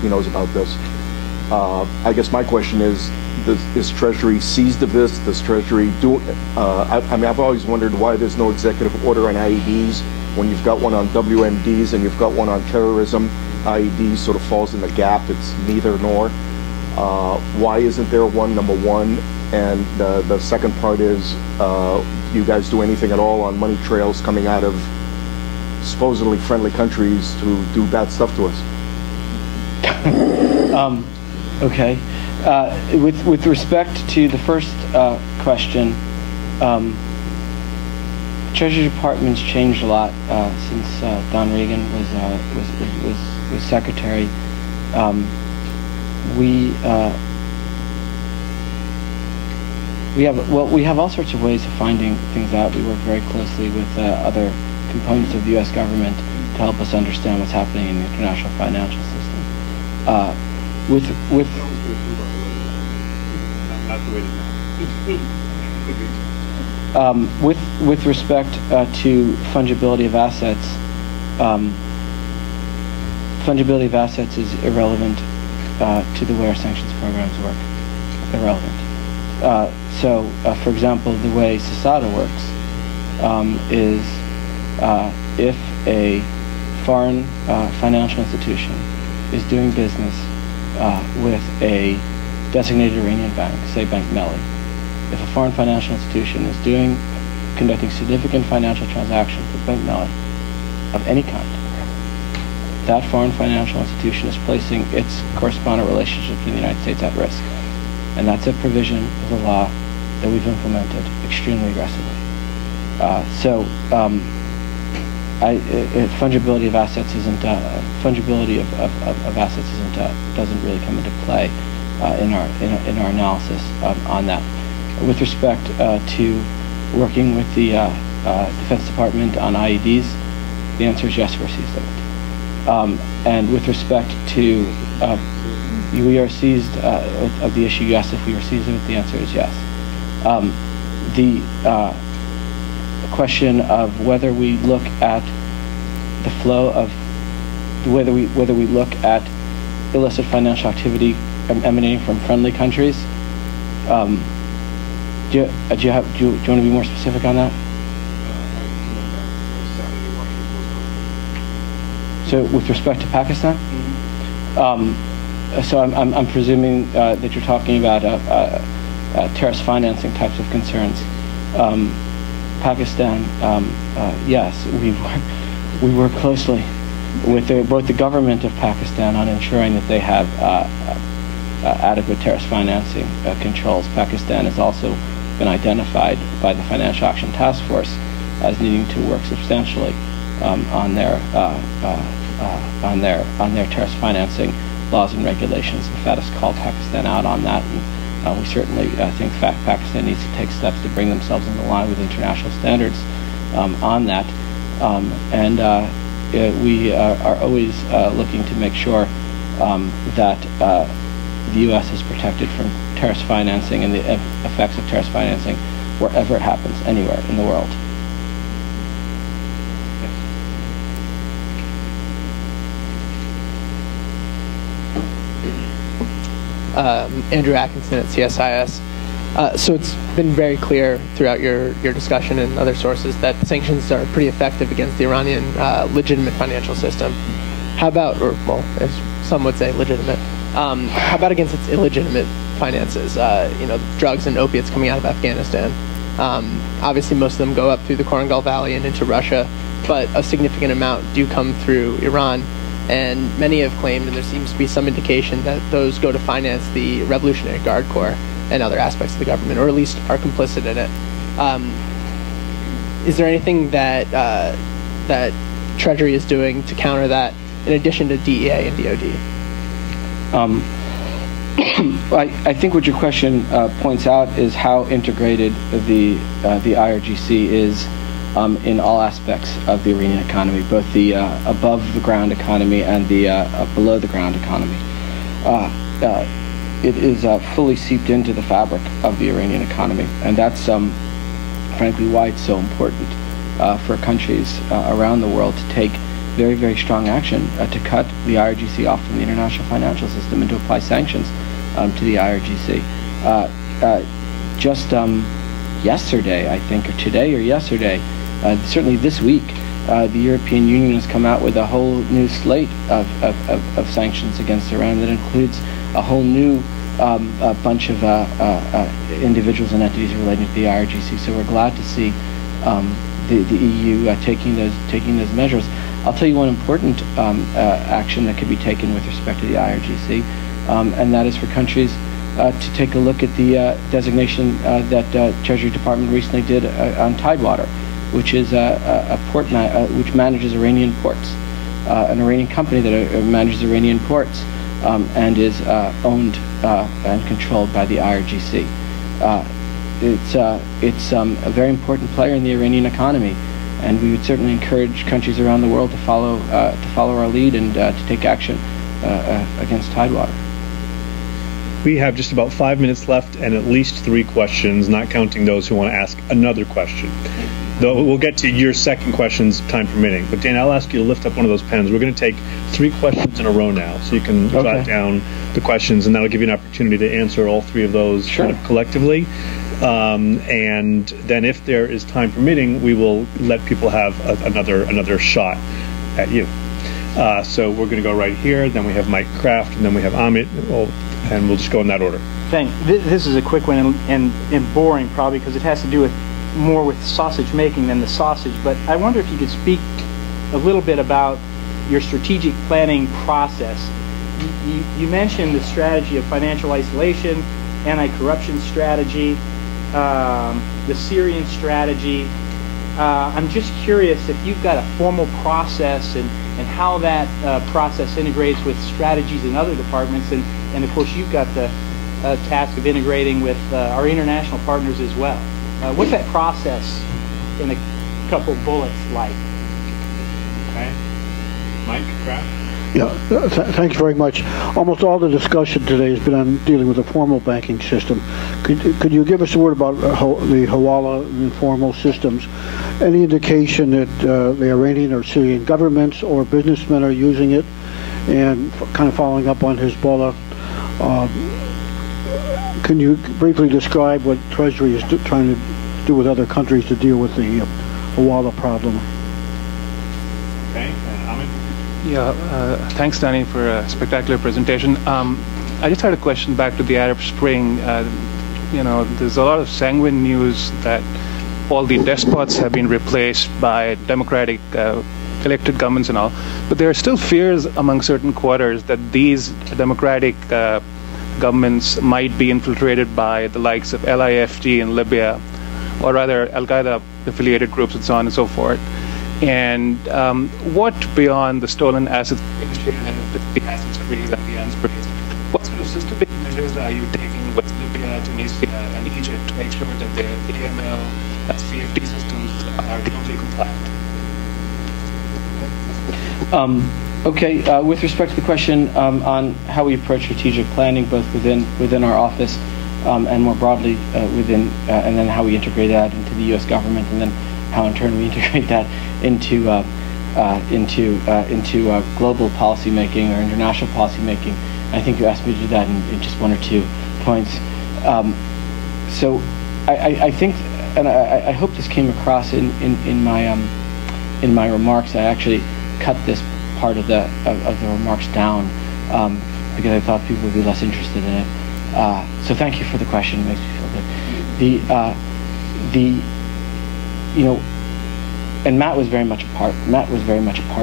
knows about this. I guess my question is Treasury seized of this? Does Treasury do? I mean, I've always wondered why there's no executive order on IEDs when you've got one on WMDs and you've got one on terrorism. IEDs sort of falls in the gap. It's neither nor. Why isn't there one, number one? And the second part is, do you guys do anything at all on money trails coming out of supposedly friendly countries to do bad stuff to us? Okay. With respect to the first question, the Treasury Department's changed a lot since Don Regan was secretary. We have all sorts of ways of finding things out. We work very closely with other components of the U.S. government to help us understand what's happening in the international financial system. With respect to fungibility of assets, fungibility of assets is irrelevant to the way our sanctions programs work. Irrelevant. So, for example, the way SASADA works is if a foreign financial institution is doing business with a designated Iranian bank, say Bank Melli. If a foreign financial institution is conducting significant financial transactions with Bank Melli of any kind, that foreign financial institution is placing its correspondent relationships with the United States at risk. And that's a provision of the law that we've implemented extremely aggressively. Fungibility of assets doesn't really come into play in our analysis on that. With respect to working with the Defense Department on IEDs, the answer is yes, we're seized of it. And with respect to we are seized of the issue, yes. If we are seized of it, the answer is yes. The question of whether we look at the flow of whether we look at illicit financial activity emanating from friendly countries. Do you want to be more specific on that? So with respect to Pakistan, so I'm presuming that you're talking about terrorist financing types of concerns. Pakistan, yes, we work closely with both the government of Pakistan on ensuring that they have adequate terrorist financing controls. Pakistan has also been identified by the Financial Action Task Force as needing to work substantially on their terrorist financing laws and regulations. The Fed has called Pakistan out on that, and we certainly think Pakistan needs to take steps to bring themselves into line with international standards on that. We are always looking to make sure that the U.S. is protected from terrorist financing and the effects of terrorist financing wherever it happens, anywhere in the world. Andrew Atkinson at CSIS. So it's been very clear throughout your discussion and other sources that sanctions are pretty effective against the Iranian legitimate financial system. How about, or well, as some would say, legitimate. How about against its illegitimate finances? Drugs and opiates coming out of Afghanistan. Obviously, most of them go up through the Korangal Valley and into Russia, but a significant amount do come through Iran. And many have claimed, and there seems to be some indication, that those go to finance the Revolutionary Guard Corps and other aspects of the government, or at least are complicit in it. Is there anything that that Treasury is doing to counter that, in addition to DEA and DOD? I think what your question points out is how integrated the IRGC is in all aspects of the Iranian economy, both the above-the-ground economy and the below-the-ground economy. It is fully seeped into the fabric of the Iranian economy, and that's frankly why it's so important for countries around the world to take very, very strong action to cut the IRGC off from the international financial system and to apply sanctions to the IRGC. Just yesterday, I think, or today or yesterday, certainly this week, the European Union has come out with a whole new slate of sanctions against Iran that includes a whole new bunch of individuals and entities relating to the IRGC. So we're glad to see the EU taking those measures. I'll tell you one important action that could be taken with respect to the IRGC, and that is for countries to take a look at the designation that Treasury Department recently did on Tidewater, which is a port which manages Iranian ports, an Iranian company that manages Iranian ports and is owned and controlled by the IRGC. It's a very important player in the Iranian economy, and we would certainly encourage countries around the world to follow our lead and to take action against Tidewater. We have just about 5 minutes left and at least 3 questions, not counting those who want to ask another question. Though we'll get to your second questions, time permitting. But Dan, I'll ask you to lift up one of those pens. We're going to take 3 questions in a row now, so you can jot down the questions, and that'll give you an opportunity to answer all 3 of those kind of collectively. And then, if there is time permitting, we will let people have another shot at you. So we're going to go right here. Then we have Mike Kraft, and then we have Amit, and we'll just go in that order. Thanks. This is a quick one and boring, probably, because it has to do with more with sausage making than the sausage. But I wonder if you could speak a little bit about your strategic planning process. You mentioned the strategy of financial isolation, anti-corruption strategy, the Syrian strategy. I'm just curious if you've got a formal process and how that process integrates with strategies in other departments. And of course, you've got the task of integrating with our international partners as well. What's that process in a couple bullets like? Okay. Mike Kraft? Yeah, thanks very much. Almost all the discussion today has been on dealing with the formal banking system. Could you give us a word about the Hawala and informal systems? Any indication that the Iranian or Syrian governments or businessmen are using it? And kind of following up on Hezbollah, can you briefly describe what Treasury is trying to do with other countries to deal with the Hawala problem? Okay, Ahmed? Yeah, thanks, Danny, for a spectacular presentation. I just had a question back to the Arab Spring. You know, there's a lot of sanguine news that all the despots have been replaced by democratic elected governments and all, but there are still fears among certain quarters that these democratic governments might be infiltrated by the likes of LIFG in Libya, or rather Al-Qaeda affiliated groups and so on and so forth. And what beyond the stolen assets initiative, the assets freeze and the unfreeze, what sort of systemic measures are you taking with Libya, Tunisia, and Egypt to make sure that their AML and CFD systems are globally compliant? Okay, with respect to the question on how we approach strategic planning, both within our office and more broadly and then how we integrate that into the U.S. government, and then how in turn we integrate that into global policy making or international policy making. I think you asked me to do that in just one or two points. So I think, and I hope this came across in my remarks. I actually cut this part of the remarks down because I thought people would be less interested in it. So thank you for the question. It makes me feel good. You know, and Matt was very much a part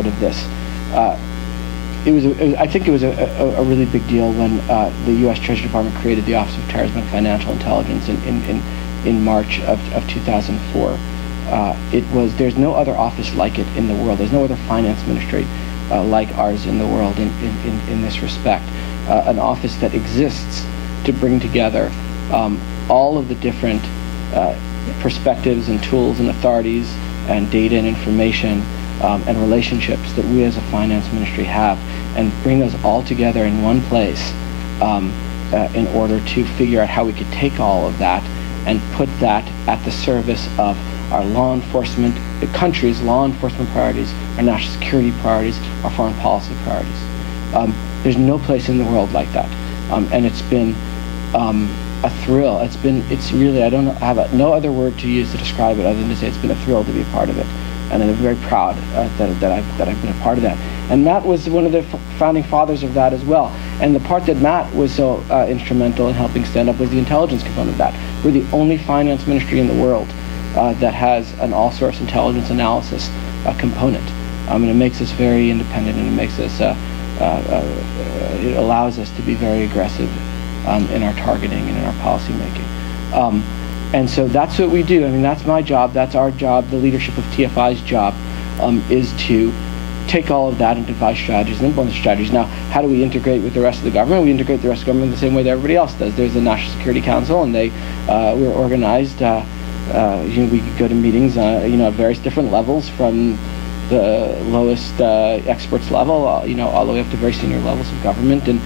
of this. I think it was a really big deal when the U.S. Treasury Department created the Office of Terrorism and Financial Intelligence in March of 2004. There's no other office like it in the world. There's no other finance ministry like ours in the world in this respect. An office that exists to bring together all of the different perspectives and tools and authorities and data and information and relationships that we as a finance ministry have, and bring those all together in one place in order to figure out how we could take all of that and put that at the service of our law enforcement, the country's law enforcement priorities, our national security priorities, our foreign policy priorities. There's no place in the world like that, and it's been a thrill. It's really, I have no other word to use to describe it other than to say it's been a thrill to be a part of it, and I'm very proud that I've been a part of that. And Matt was one of the founding fathers of that as well. And the part that Matt was so instrumental in helping stand up was the intelligence component of that. We're the only finance ministry in the world that has an all-source intelligence analysis component. And it makes us very independent, and it makes us, it allows us to be very aggressive in our targeting and in our policy making. And so that's what we do. I mean, that's my job, that's our job, the leadership of TFI's job is to take all of that and devise strategies and implement strategies. Now, how do we integrate with the rest of the government? We integrate the rest of the government the same way that everybody else does. There's the National Security Council, and we're organized. We go to meetings at various different levels, from the lowest experts level, all the way up to very senior levels of government. And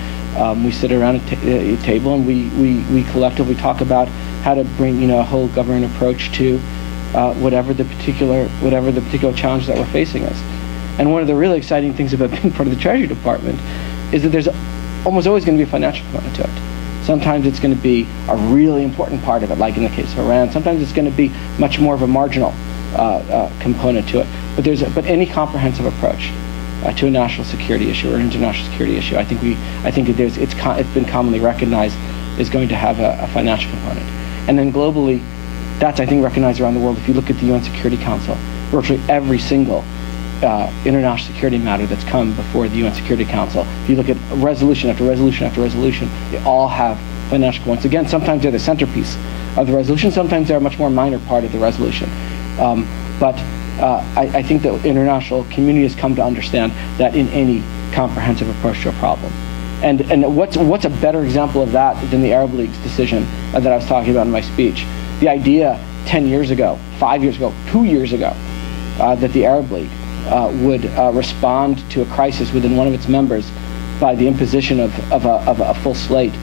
we sit around a table, and we collectively talk about how to bring a whole government approach to whatever the particular challenge that we're facing is. And one of the really exciting things about being part of the Treasury Department is that there's almost always going to be a financial component to it. Sometimes it's going to be a really important part of it, like in the case of Iran. Sometimes it's going to be much more of a marginal component to it. But any comprehensive approach to a national security issue or an international security issue, I think it's been commonly recognized is going to have a financial component. And then globally, that's, I think, recognized around the world. If you look at the UN Security Council, virtually every single international security matter that's come before the UN Security Council, if you look at resolution after resolution after resolution, they all have financial components. Again, sometimes they're the centerpiece of the resolution, sometimes they're a much more minor part of the resolution. But I think the international community has come to understand that in any comprehensive approach to a problem, And what's a better example of that than the Arab League's decision that I was talking about in my speech? The idea 10 years ago, 5 years ago, 2 years ago, that the Arab League would respond to a crisis within one of its members by the imposition of a full slate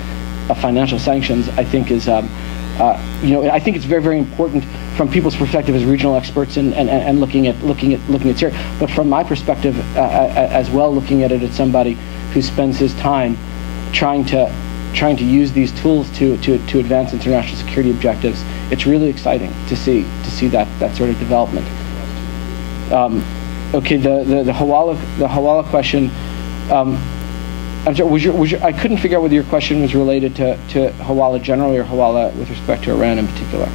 of financial sanctions, I think is, I think it's very, very important from people's perspective as regional experts and looking at Syria. But from my perspective as well, looking at it as somebody who spends his time trying to use these tools to advance international security objectives, it's really exciting to see that sort of development. Okay, the Hawala question. I'm sorry. I couldn't figure out whether your question was related to Hawala generally or Hawala with respect to Iran in particular.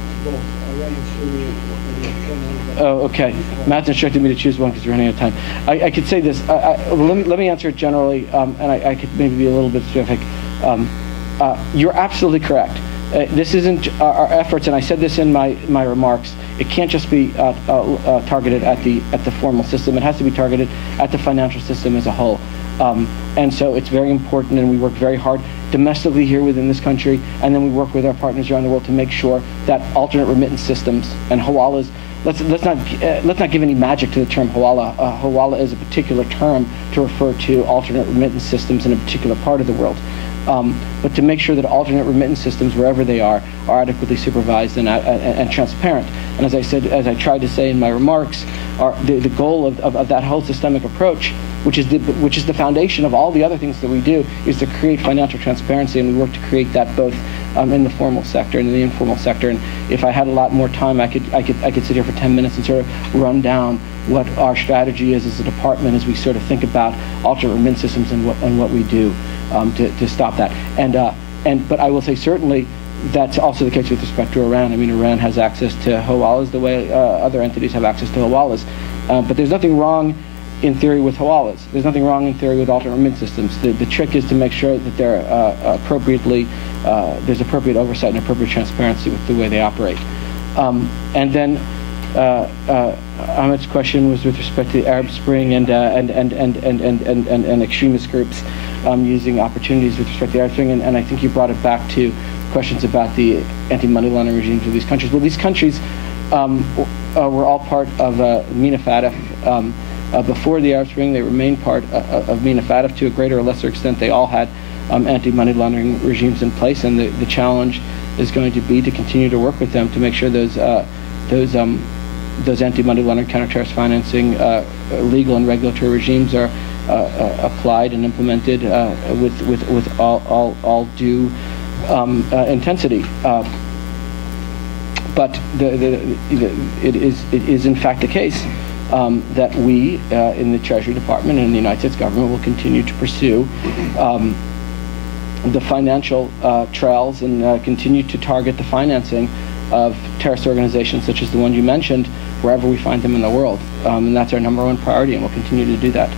Oh, okay. Matt's instructed me to choose one because we're running out of time. I could say this. Let me answer it generally, and I could maybe be a little bit specific. You're absolutely correct. This isn't our efforts, and I said this in my remarks. It can't just be targeted at the formal system. It has to be targeted at the financial system as a whole. And so it's very important, and we work very hard domestically here within this country, and then we work with our partners around the world to make sure that alternate remittance systems and Hawalas. Let's not give any magic to the term Hawala. Hawala is a particular term to refer to alternate remittance systems in a particular part of the world. But to make sure that alternate remittance systems, wherever they are adequately supervised and transparent. And as I said, as I tried to say in my remarks, the goal of that whole systemic approach, which is the foundation of all the other things that we do, is to create financial transparency, and we work to create that both in the formal sector and in the informal sector. And if I had a lot more time, I could sit here for 10 minutes and sort of run down what our strategy is as a department as we sort of think about alternate remittance systems and what we do to stop that. But I will say certainly that's also the case with respect to Iran. I mean, Iran has access to Hawalas the way other entities have access to Hawalas. But there's nothing wrong in theory with Hawalas. There's nothing wrong in theory with alternate remittance systems. The trick is to make sure that they're there's appropriate oversight and appropriate transparency with the way they operate. And then Ahmed's question was with respect to the Arab Spring and extremist groups using opportunities with respect to the Arab Spring, and I think you brought it back to questions about the anti-money laundering regimes of these countries. Well, these countries were all part of Mina Fatah. Before the Arab Spring, they remained part of Mina Fatah. To a greater or lesser extent, they all had anti-money laundering regimes in place, and the challenge is going to be to continue to work with them to make sure those anti-money laundering, counter-terrorist financing, legal and regulatory regimes are applied and implemented with all due intensity. But it is in fact the case that we in the Treasury Department and in the United States government will continue to pursue the financial trails and continue to target the financing of terrorist organizations such as the one you mentioned wherever we find them in the world. And that's our #1 priority, and we'll continue to do that.